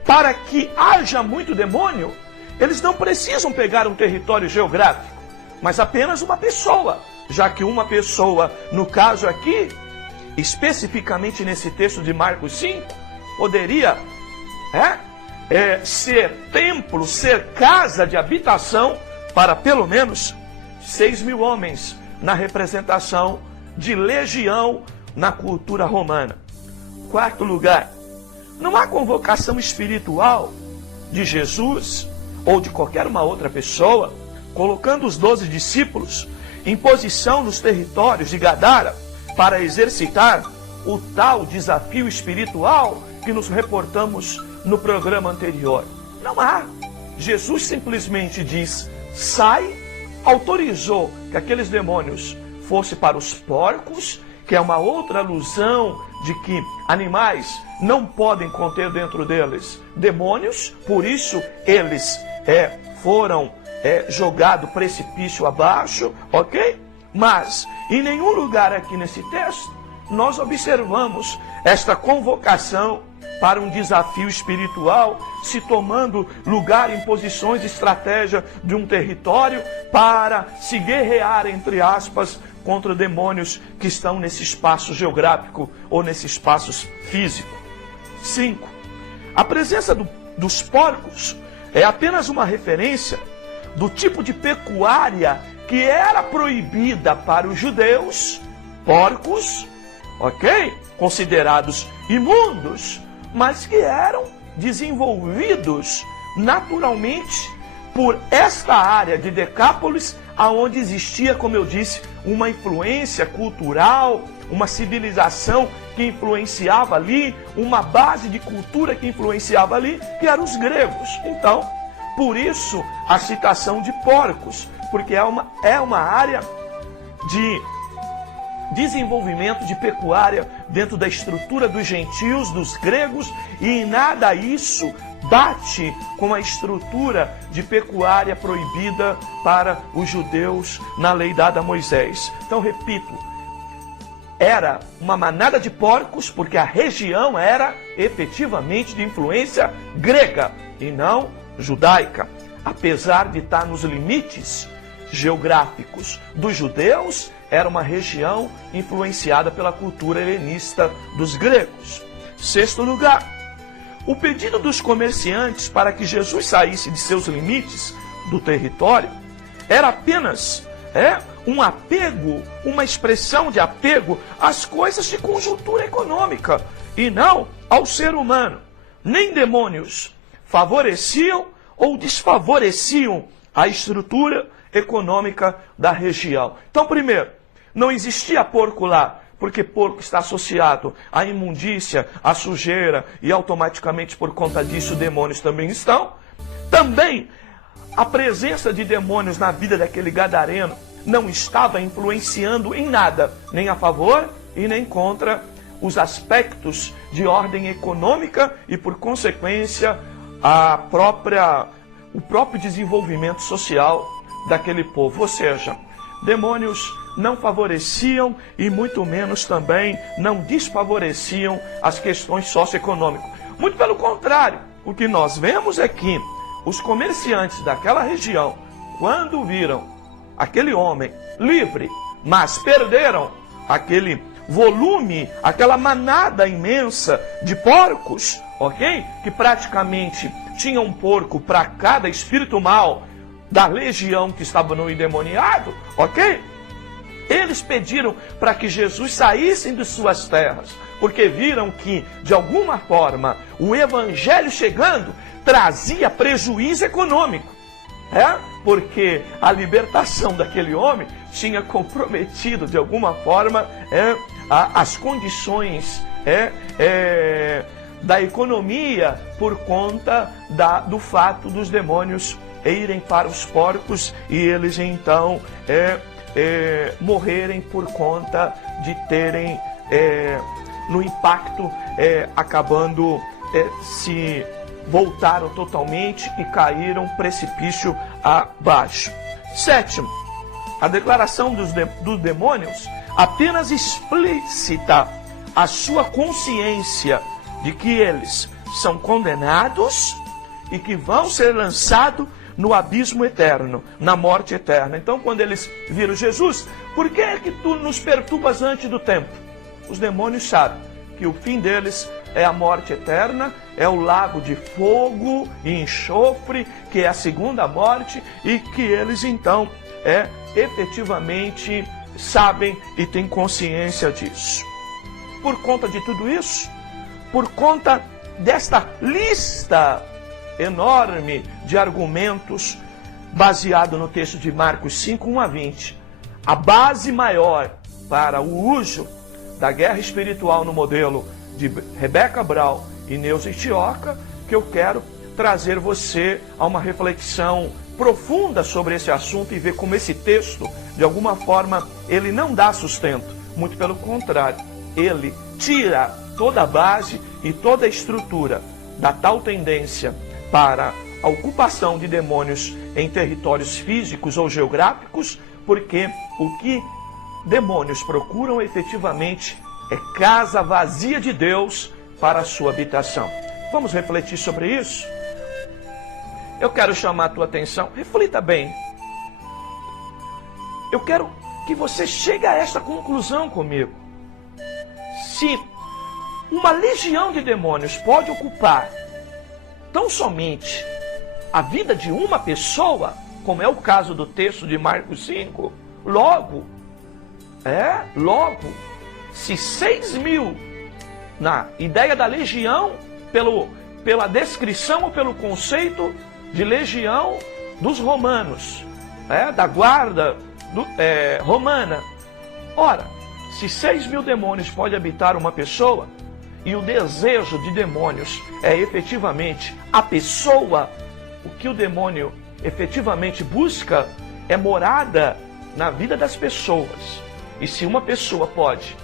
para que haja muito demônio, eles não precisam pegar um território geográfico, mas apenas uma pessoa. Já que uma pessoa, no caso aqui, especificamente nesse texto de Marcos 5, poderia ser templo, ser casa de habitação para pelo menos 6.000 homens na representação de legião na cultura romana. Quarto lugar, não há convocação espiritual de Jesus ou de qualquer uma outra pessoa, colocando os 12 discípulos em posição nos territórios de Gadara para exercitar o tal desafio espiritual que nos reportamos no programa anterior. Não há. Jesus simplesmente diz, sai, autorizou que aqueles demônios fossem para os porcos, que é uma outra alusão de que animais não podem conter dentro deles demônios, por isso eles foram jogados precipício abaixo, ok? Mas em nenhum lugar aqui nesse texto nós observamos esta convocação para um desafio espiritual, se tomando lugar em posições de estratégia de um território para se guerrear, entre aspas, contra demônios que estão nesse espaço geográfico ou nesse espaço físico. 5. A presença dos porcos é apenas uma referência do tipo de pecuária que era proibida para os judeus, porcos, ok? Considerados imundos, mas que eram desenvolvidos naturalmente por esta área de Decápolis, aonde existia, como eu disse, uma influência cultural, uma civilização que influenciava ali, uma base de cultura que influenciava ali, que eram os gregos. Então, por isso a citação de porcos, porque é uma área de desenvolvimento de pecuária dentro da estrutura dos gentios, dos gregos, e em nada isso bate com a estrutura de pecuária proibida para os judeus na lei dada a Moisés. Então, repito, era uma manada de porcos porque a região era efetivamente de influência grega e não judaica, apesar de estar nos limites geográficos dos judeus. Era uma região influenciada pela cultura helenista dos gregos. 6º lugar, o pedido dos comerciantes para que Jesus saísse de seus limites do território era apenas um apego, uma expressão de apego às coisas de conjuntura econômica e não ao ser humano. Nem demônios favoreciam ou desfavoreciam a estrutura econômica da região. Então, primeiro, não existia porco lá, porque porco está associado à imundícia, à sujeira, e automaticamente por conta disso demônios também estão. Também a presença de demônios na vida daquele gadareno não estava influenciando em nada, nem a favor e nem contra os aspectos de ordem econômica e, por consequência, o próprio desenvolvimento social daquele povo. Ou seja, demônios não favoreciam e muito menos também não desfavoreciam as questões socioeconômicas. Muito pelo contrário, o que nós vemos é que os comerciantes daquela região, quando viram aquele homem livre, mas perderam aquele volume, aquela manada imensa de porcos, ok? Que praticamente tinha um porco para cada espírito mau da legião que estava no endemoniado, ok? Eles pediram para que Jesus saísse de suas terras, porque viram que, de alguma forma, o evangelho chegando trazia prejuízo econômico. Porque a libertação daquele homem tinha comprometido, de alguma forma, as condições da economia por conta do fato dos demônios irem para os porcos e eles então morrerem por conta de terem, no impacto, acabando se voltaram totalmente e caíram precipício abaixo. Sétimo, a declaração dos demônios apenas explicita a sua consciência de que eles são condenados e que vão ser lançados no abismo eterno, na morte eterna. Então, quando eles viram Jesus, por que é que tu nos perturbas antes do tempo? Os demônios sabem que o fim deles é a morte eterna, é o lago de fogo e enxofre, que é a segunda morte, e que eles então efetivamente sabem e têm consciência disso. Por conta de tudo isso, por conta desta lista enorme de argumentos baseado no texto de Marcos 5, 1 a 20, a base maior para o uso da guerra espiritual no modelo de Rebecca Brown e Neuza Itioca, que eu quero trazer você a uma reflexão profunda sobre esse assunto e ver como esse texto, de alguma forma, ele não dá sustento, muito pelo contrário, ele tira toda a base e toda a estrutura da tal tendência para a ocupação de demônios em territórios físicos ou geográficos, porque o que demônios procuram efetivamente é casa vazia de Deus para a sua habitação. Vamos refletir sobre isso? Eu quero chamar a tua atenção, reflita bem. Eu quero que você chegue a esta conclusão comigo. Se uma legião de demônios pode ocupar tão somente a vida de uma pessoa, como é o caso do texto de Marcos 5, logo, se 6.000, na ideia da legião, pela descrição ou pelo conceito de legião dos romanos, da guarda romana. Ora, se 6.000 demônios podem habitar uma pessoa, e o desejo de demônios é efetivamente a pessoa, o que o demônio efetivamente busca é morada na vida das pessoas. E se uma pessoa pode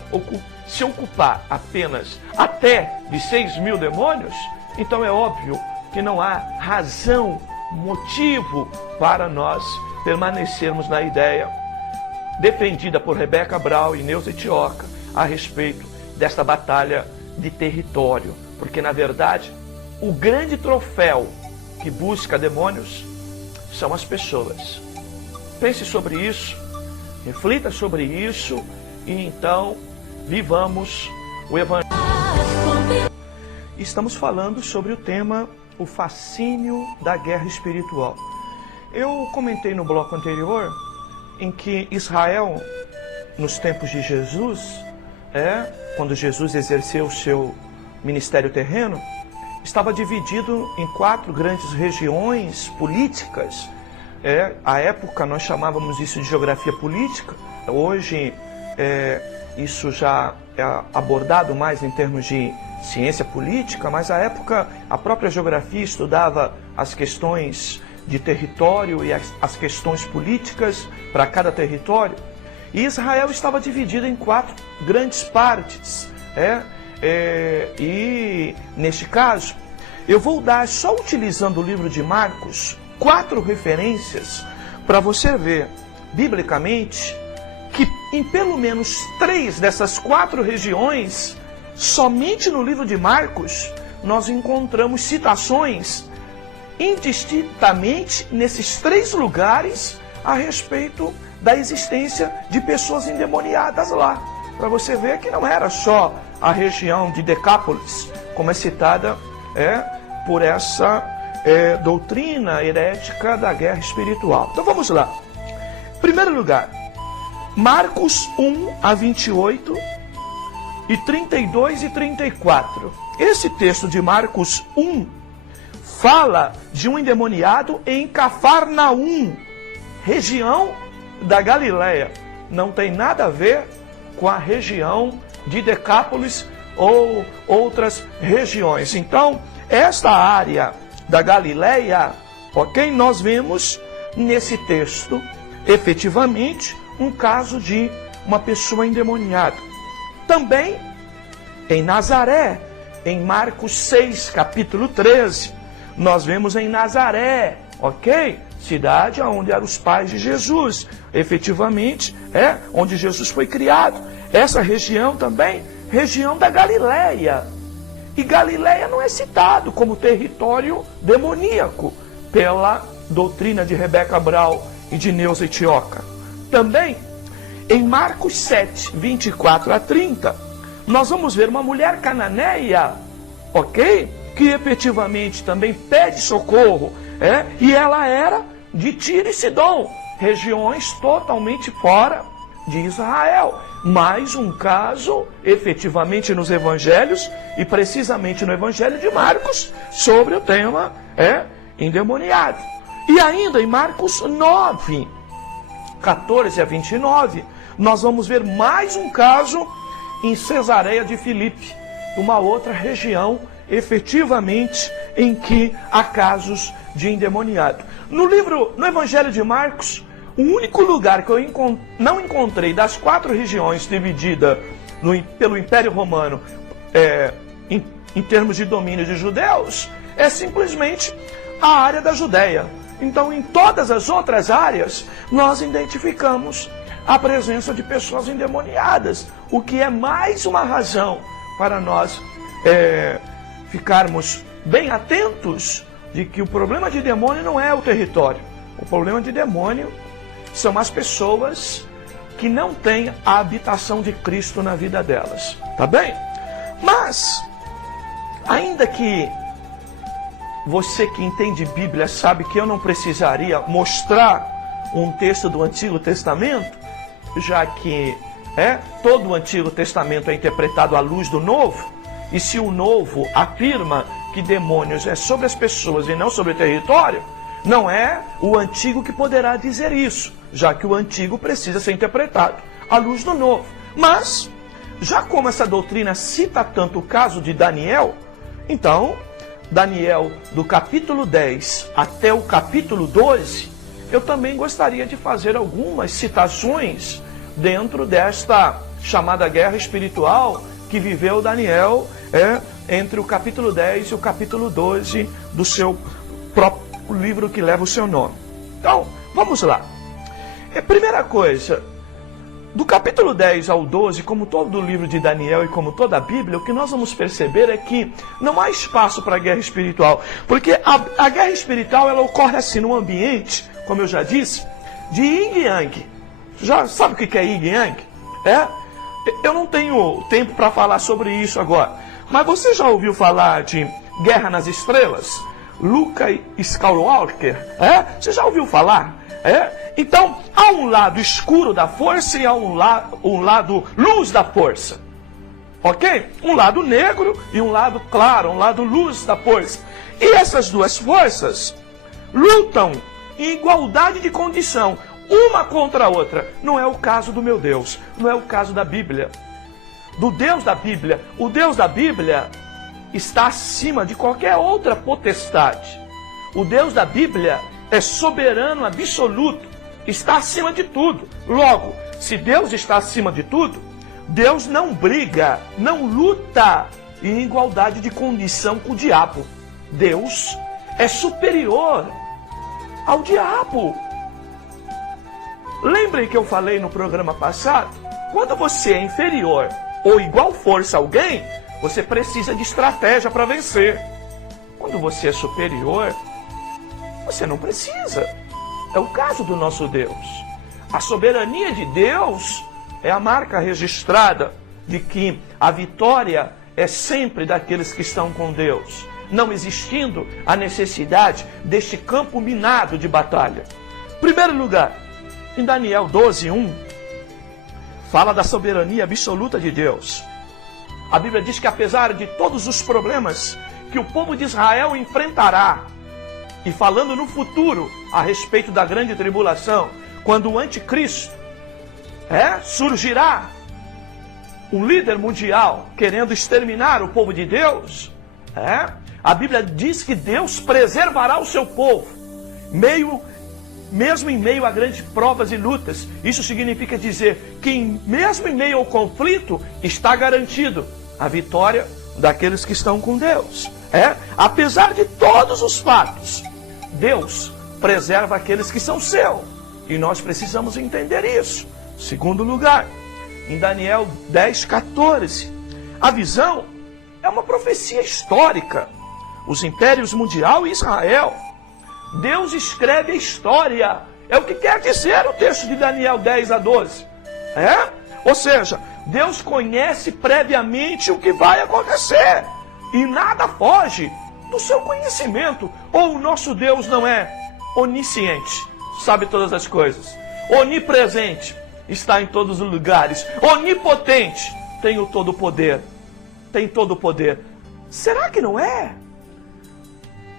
se ocupar apenas até de 6.000 demônios, então é óbvio que não há razão, motivo para nós permanecermos na ideia defendida por Rebecca Brown e Neuza Itioca a respeito desta batalha de território. Porque, na verdade, o grande troféu que busca demônios são as pessoas. Pense sobre isso, reflita sobre isso e então vivamos o Evangelho. Estamos falando sobre o tema, o fascínio da guerra espiritual. Eu comentei no bloco anterior em que Israel, nos tempos de Jesus, quando Jesus exerceu o seu ministério terreno, estava dividido em 4 grandes regiões políticas. À época nós chamávamos isso de geografia política. Hoje isso já é abordado mais em termos de ciência política, mas à época a própria geografia estudava as questões de território e as questões políticas para cada território. E Israel estava dividido em 4 grandes partes. E neste caso, eu vou dar, só utilizando o livro de Marcos, 4 referências para você ver, biblicamente, que em pelo menos 3 dessas 4 regiões, somente no livro de Marcos, nós encontramos citações indistintamente nesses 3 lugares a respeito da existência de pessoas endemoniadas lá. Para você ver que não era só a região de Decápolis, como é citada por essa doutrina herética da guerra espiritual. Então vamos lá. Em primeiro lugar, Marcos 1 a 28 e 32 e 34. Esse texto de Marcos 1 fala de um endemoniado em Cafarnaum, região da Galileia. Não tem nada a ver com a região de Decápolis ou outras regiões. Então, esta área da Galileia ok? Nós vemos nesse texto, efetivamente, um caso de uma pessoa endemoniada. Também em Nazaré, em Marcos 6, capítulo 13, nós vemos em Nazaré, ok? Cidade onde eram os pais de Jesus, efetivamente, onde Jesus foi criado. Essa região também, região da Galileia. E Galileia não é citado como território demoníaco pela doutrina de Rebeca Brau e de Neuza Itioca. Também, em Marcos 7, 24 a 30, nós vamos ver uma mulher cananeia, ok? Que efetivamente também pede socorro, e ela era de Tiro e Sidom, regiões totalmente fora de Israel. Mais um caso, efetivamente, nos evangelhos, e precisamente no evangelho de Marcos, sobre o tema endemoniado. E ainda em Marcos 9, 14 a 29, nós vamos ver mais um caso em Cesareia de Filipe, uma outra região, efetivamente, em que há casos de endemoniado. No Evangelho de Marcos, o único lugar que eu não encontrei das 4 regiões divididas pelo Império Romano em termos de domínio de judeus, é simplesmente a área da Judéia. Então, em todas as outras áreas, nós identificamos a presença de pessoas endemoniadas, o que é mais uma razão para nós ficarmos bem atentos de que o problema de demônio não é o território. O problema de demônio são as pessoas que não têm a habitação de Cristo na vida delas. Tá bem? Mas, ainda que você que entende Bíblia sabe que eu não precisaria mostrar um texto do Antigo Testamento, já que todo o Antigo Testamento é interpretado à luz do Novo, e se o Novo afirma que demônios é sobre as pessoas e não sobre o território, não é o Antigo que poderá dizer isso, já que o Antigo precisa ser interpretado à luz do Novo. Mas, já como essa doutrina cita tanto o caso de Daniel, então, Daniel, do capítulo 10 até o capítulo 12, eu também gostaria de fazer algumas citações dentro desta chamada guerra espiritual que viveu Daniel entre o capítulo 10 e o capítulo 12 do seu próprio livro que leva o seu nome. Então, vamos lá. Primeira coisa, do capítulo 10 ao 12, como todo o livro de Daniel e como toda a Bíblia, o que nós vamos perceber é que não há espaço para a guerra espiritual, porque a guerra espiritual ela ocorre assim num ambiente, como eu já disse, de yin e yang. Já sabe o que é yin e yang? Eu não tenho tempo para falar sobre isso agora, mas você já ouviu falar de Guerra nas Estrelas? Luke Skywalker? Você já ouviu falar? Então, há um lado escuro da força e há um lado luz da força. Ok? Um lado negro e um lado claro, um lado luz da força. E essas duas forças lutam em igualdade de condição, uma contra a outra. Não é o caso do meu Deus, não é o caso da Bíblia. Do Deus da Bíblia. O Deus da Bíblia está acima de qualquer outra potestade. O Deus da Bíblia é soberano absoluto, está acima de tudo. Logo, se Deus está acima de tudo, Deus não briga, não luta em igualdade de condição com o diabo. Deus é superior ao diabo. Lembrem que eu falei no programa passado, quando você é inferior ou igual força a alguém, você precisa de estratégia para vencer. Quando você é superior, você não precisa. É o caso do nosso Deus. A soberania de Deus é a marca registrada de que a vitória é sempre daqueles que estão com Deus, não existindo a necessidade deste campo minado de batalha. Primeiro lugar, em Daniel 12:1, fala da soberania absoluta de Deus. A Bíblia diz que apesar de todos os problemas que o povo de Israel enfrentará, e falando no futuro a respeito da grande tribulação, quando o anticristo surgirá, um líder mundial querendo exterminar o povo de Deus, a Bíblia diz que Deus preservará o seu povo. mesmo em meio a grandes provas e lutas. Isso significa dizer que mesmo em meio ao conflito está garantido a vitória daqueles que estão com Deus. Apesar de todos os fatos, Deus preserva aqueles que são seus. E nós precisamos entender isso. Segundo lugar, em Daniel 10:14, a visão é uma profecia histórica. Os impérios mundial e Israel. Deus escreve a história. É o que quer dizer o texto de Daniel 10-12. Ou seja, Deus conhece previamente o que vai acontecer. E nada foge do seu conhecimento. Ou o nosso Deus não é onisciente, sabe todas as coisas. Onipresente, está em todos os lugares. Onipotente, tem o todo poder. Tem todo o poder. Será que não é?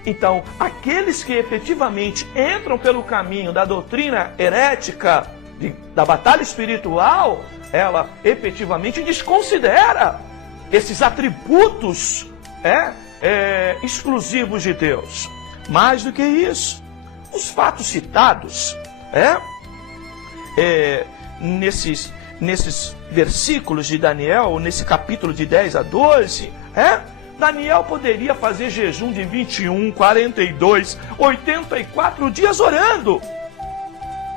Então, aqueles que efetivamente entram pelo caminho da doutrina herética, da batalha espiritual, ela efetivamente desconsidera esses atributos exclusivos de Deus. Mais do que isso, os fatos citados nesses versículos de Daniel, nesse capítulo de 10-12, Daniel poderia fazer jejum de 21, 42, 84 dias orando.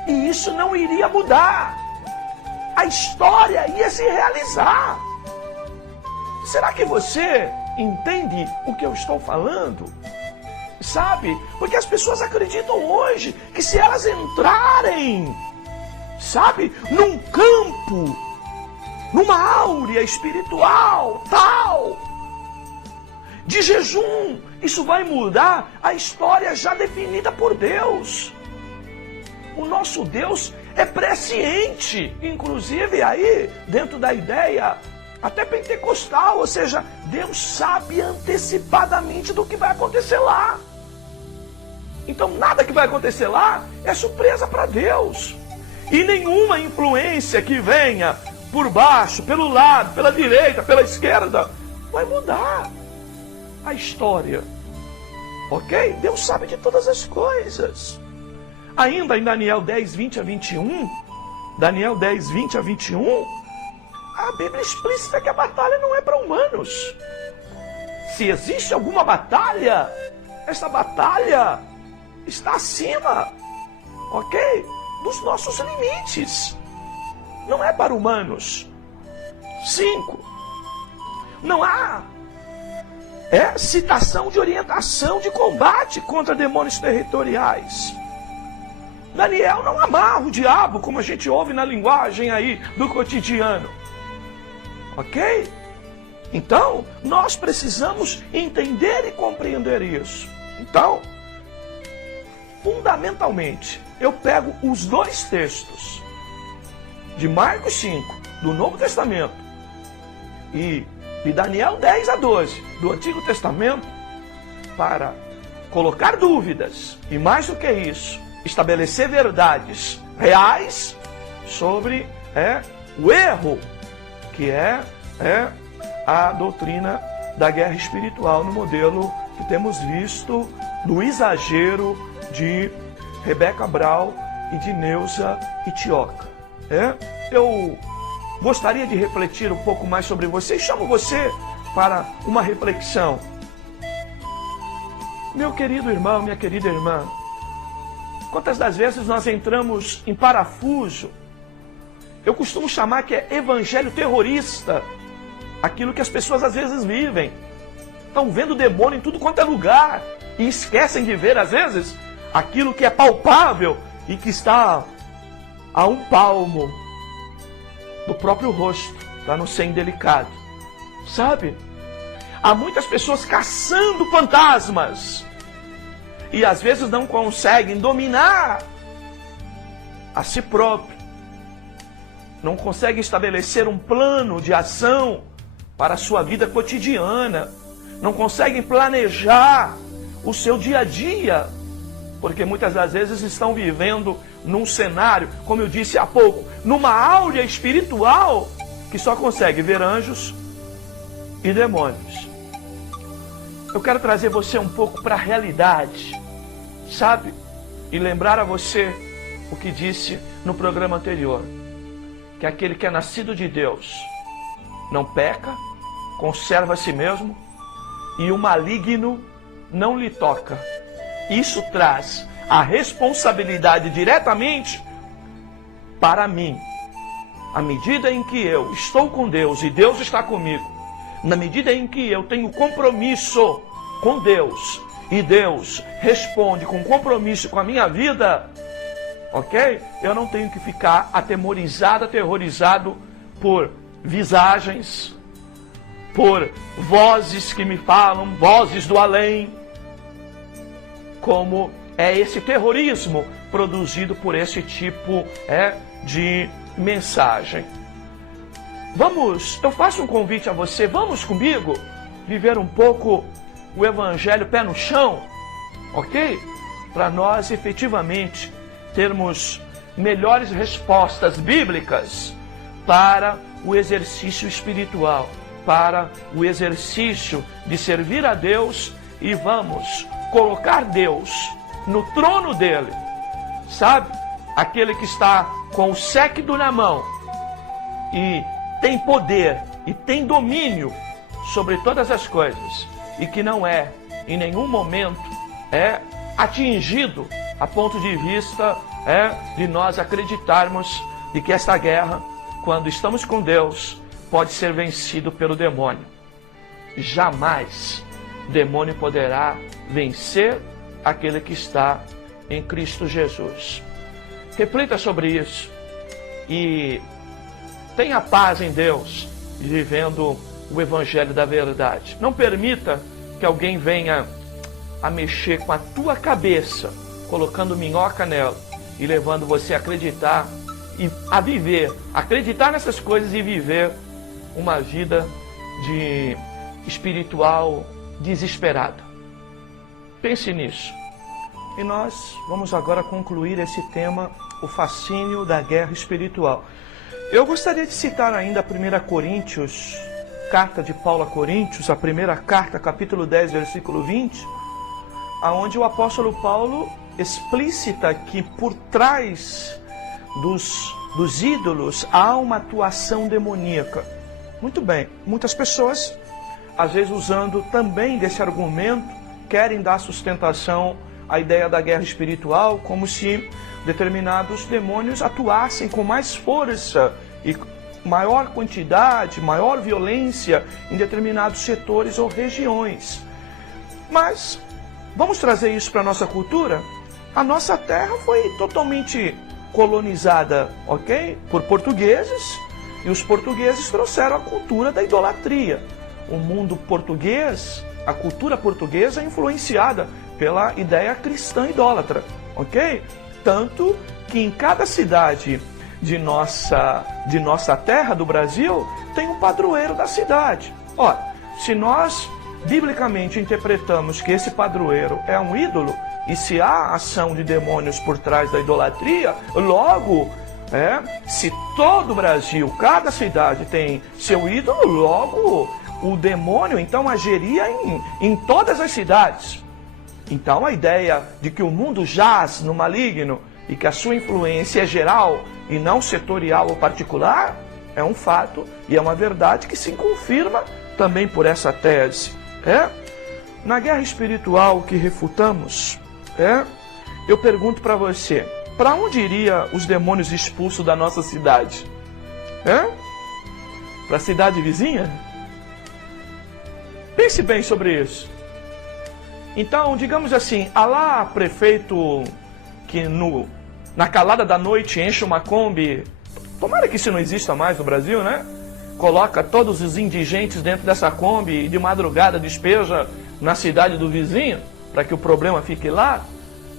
E isso não iria mudar. A história ia se realizar. Será que você entende o que eu estou falando? Sabe? Porque as pessoas acreditam hoje que se elas entrarem, sabe, num campo, numa áurea espiritual, tal, de jejum, isso vai mudar a história já definida por Deus. O nosso Deus é presciente, inclusive aí, dentro da ideia até pentecostal, ou seja, Deus sabe antecipadamente do que vai acontecer lá. Então nada que vai acontecer lá é surpresa para Deus. E nenhuma influência que venha por baixo, pelo lado, pela direita, pela esquerda, vai mudar a história. Ok? Deus sabe de todas as coisas. Ainda em Daniel 10:20-21, Daniel 10:20-21, a Bíblia explícita que a batalha não é para humanos. Se existe alguma batalha, essa batalha está acima, ok? Dos nossos limites. Não é para humanos. 5. Não há citação de orientação de combate contra demônios territoriais. Daniel não amarra o diabo, como a gente ouve na linguagem aí do cotidiano. Ok? Então, nós precisamos entender e compreender isso. Então, fundamentalmente, eu pego os dois textos de Marcos 5, do Novo Testamento, e de Daniel 10-12, do Antigo Testamento, para colocar dúvidas, e mais do que isso, estabelecer verdades reais sobre o erro que é a doutrina da guerra espiritual no modelo que temos visto no exagero de Rebeca Brau e de Neuza Itioca. Eu gostaria de refletir um pouco mais sobre você e chamo você para uma reflexão. Meu querido irmão, minha querida irmã, quantas das vezes nós entramos em parafuso? Eu costumo chamar que é evangelho terrorista, aquilo que as pessoas às vezes vivem. Estão vendo demônio em tudo quanto é lugar e esquecem de ver, às vezes, aquilo que é palpável e que está a um palmo do próprio rosto, para não ser indelicado. Sabe? Há muitas pessoas caçando fantasmas e às vezes não conseguem dominar a si próprio. Não conseguem estabelecer um plano de ação para a sua vida cotidiana. Não conseguem planejar o seu dia a dia, porque muitas das vezes estão vivendo num cenário, como eu disse há pouco, numa áurea espiritual que só consegue ver anjos e demônios. Eu quero trazer você um pouco para a realidade, sabe? e lembrar a você o que disse no programa anterior, que aquele que é nascido de Deus não peca, conserva a si mesmo, e o maligno não lhe toca. Isso traz a responsabilidade diretamente para mim. À medida em que eu estou com Deus e Deus está comigo, na medida em que eu tenho compromisso com Deus e Deus responde com compromisso com a minha vida, ok? Eu não tenho que ficar atemorizado, aterrorizado por visagens, por vozes que me falam, vozes do além, como é esse terrorismo produzido por esse tipo de mensagem. Eu faço um convite a você, vamos comigo viver um pouco o Evangelho pé no chão, ok? Para nós efetivamente termos melhores respostas bíblicas para o exercício espiritual, para o exercício de servir a Deus, e vamos colocar Deus no trono dele, sabe? Aquele que está com o séquito na mão e tem poder e tem domínio sobre todas as coisas, e que não é em nenhum momento atingido a ponto de vista de nós acreditarmos de que esta guerra, quando estamos com Deus, pode ser vencido pelo demônio. Jamais demônio poderá vencer aquele que está em Cristo Jesus. Reflita sobre isso e tenha paz em Deus, vivendo o Evangelho da verdade. Não permita que alguém venha a mexer com a tua cabeça, colocando minhoca nela e levando você a acreditar e a viver, acreditar nessas coisas e viver uma vida espiritual desesperada. Pense nisso. E nós vamos agora concluir esse tema, o fascínio da guerra espiritual. Eu gostaria de citar ainda a 1 Coríntios, carta de Paulo a Coríntios, a primeira carta, capítulo 10, versículo 20, aonde o apóstolo Paulo explicita que por trás dos ídolos há uma atuação demoníaca. Muito bem, muitas pessoas, às vezes usando também desse argumento, querem dar sustentação à ideia da guerra espiritual, como se determinados demônios atuassem com mais força e maior quantidade, maior violência em determinados setores ou regiões. Mas vamos trazer isso para a nossa cultura? A nossa terra foi totalmente colonizada, ok? Por portugueses, e os portugueses trouxeram a cultura da idolatria. O mundo português, a cultura portuguesa é influenciada pela ideia cristã idólatra, ok? Tanto que em cada cidade de nossa terra, do Brasil, tem um padroeiro da cidade. Ora, se nós biblicamente interpretamos que esse padroeiro é um ídolo, e se há ação de demônios por trás da idolatria, logo, se todo o Brasil, cada cidade tem seu ídolo, logo o demônio então agiria em todas as cidades. Então a ideia de que o mundo jaz no maligno e que a sua influência é geral e não setorial ou particular, é um fato e é uma verdade que se confirma também por essa tese. Na guerra espiritual que refutamos, eu pergunto para você, para onde iriam os demônios expulsos da nossa cidade? Para a cidade vizinha? Pense bem sobre isso. Então, digamos assim, alá prefeito que na calada da noite enche uma Kombi, tomara que isso não exista mais no Brasil, né? Coloca todos os indigentes dentro dessa Kombi e de madrugada despeja na cidade do vizinho, para que o problema fique lá.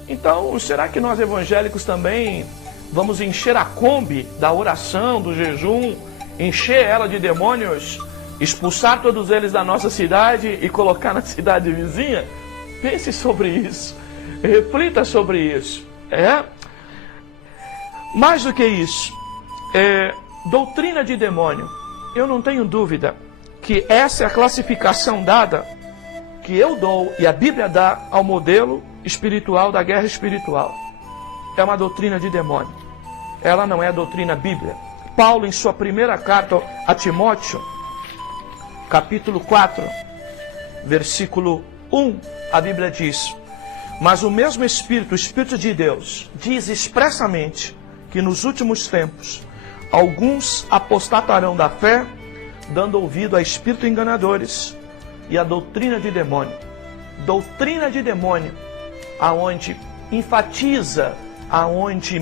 Então, será que nós evangélicos também vamos encher a Kombi da oração, do jejum, encher ela de demônios, expulsar todos eles da nossa cidade e colocar na cidade vizinha? Pense sobre isso, reflita sobre isso. Mais do que isso, doutrina de demônio. Eu não tenho dúvida que essa é a classificação dada, que eu dou e a Bíblia dá ao modelo espiritual da guerra espiritual. é uma doutrina de demônio. Ela não é a doutrina bíblica. Paulo, em sua primeira carta a Timóteo, capítulo 4, versículo 1, a Bíblia diz: mas o mesmo Espírito, o Espírito de Deus, diz expressamente que nos últimos tempos alguns apostatarão da fé, dando ouvido a espíritos enganadores e a doutrina de demônio. Doutrina de demônio, aonde enfatiza, aonde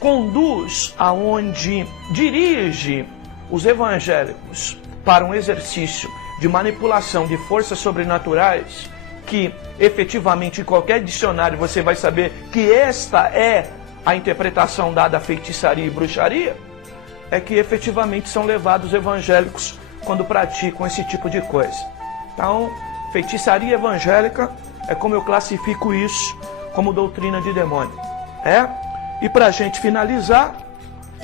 conduz, aonde dirige os evangélicos para um exercício de manipulação de forças sobrenaturais, que efetivamente em qualquer dicionário você vai saber que esta é a interpretação dada a feitiçaria e bruxaria, é que efetivamente são levados evangélicos quando praticam esse tipo de coisa. Então, feitiçaria evangélica é como eu classifico isso, como doutrina de demônio. E para a gente finalizar,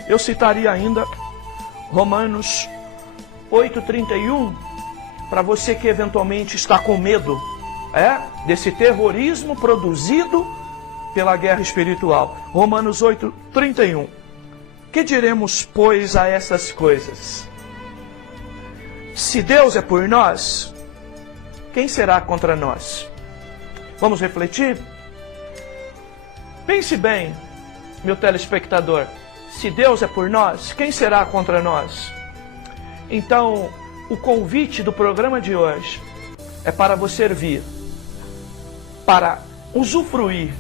eu citaria ainda Romanos 8,31, para você que eventualmente está com medo desse terrorismo produzido pela guerra espiritual. Romanos 8,31. Que diremos, pois, a essas coisas? Se Deus é por nós, quem será contra nós? Vamos refletir? Pense bem, meu telespectador. Se Deus é por nós, quem será contra nós? Então, o convite do programa de hoje é para você vir, para usufruir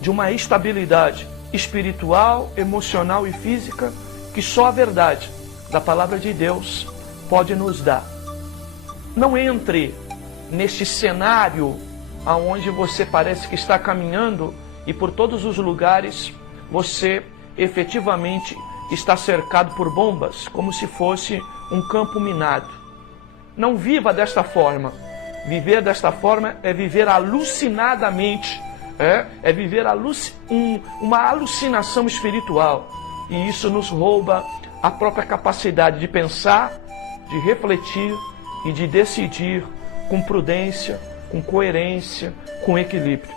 de uma estabilidade espiritual, emocional e física que só a verdade da palavra de Deus pode nos dar. Não entre neste cenário aonde você parece que está caminhando e por todos os lugares você efetivamente está cercado por bombas, como se fosse um campo minado. Não viva desta forma. Viver desta forma é viver alucinadamente, é viver uma alucinação espiritual. E isso nos rouba a própria capacidade de pensar, de refletir e de decidir com prudência, com coerência, com equilíbrio.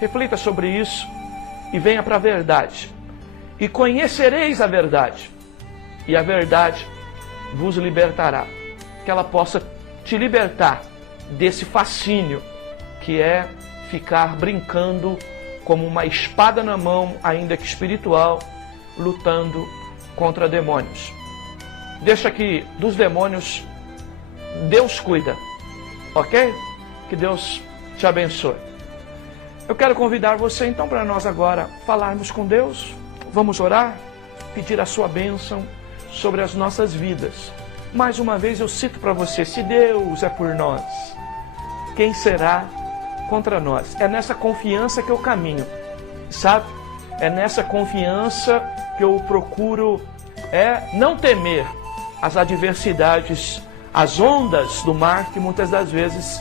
Reflita sobre isso e venha para a verdade. E conhecereis a verdade, e a verdade vos libertará. Que ela possa te libertar desse fascínio que é ficar brincando como uma espada na mão, ainda que espiritual, lutando contra demônios. Deixa que dos demônios Deus cuida, ok? Que Deus te abençoe. Eu quero convidar você então para nós agora falarmos com Deus. Vamos orar, pedir a sua bênção sobre as nossas vidas. Mais uma vez eu cito para você: se Deus é por nós, quem será contra nós? É nessa confiança que eu caminho, sabe? É nessa confiança que eu procuro não temer as adversidades, as ondas do mar que muitas das vezes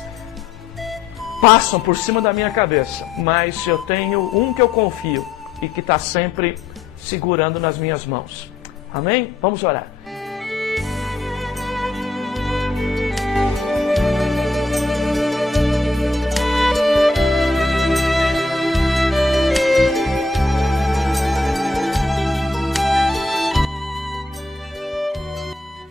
passam por cima da minha cabeça. Mas eu tenho um que eu confio e que está sempre segurando nas minhas mãos. Amém? Vamos orar.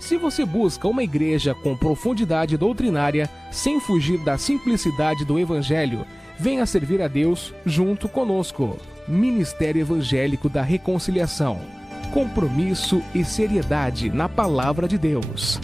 Se você busca uma igreja com profundidade doutrinária, sem fugir da simplicidade do Evangelho, venha servir a Deus junto conosco. Ministério Evangélico da Reconciliação. Compromisso e seriedade na Palavra de Deus.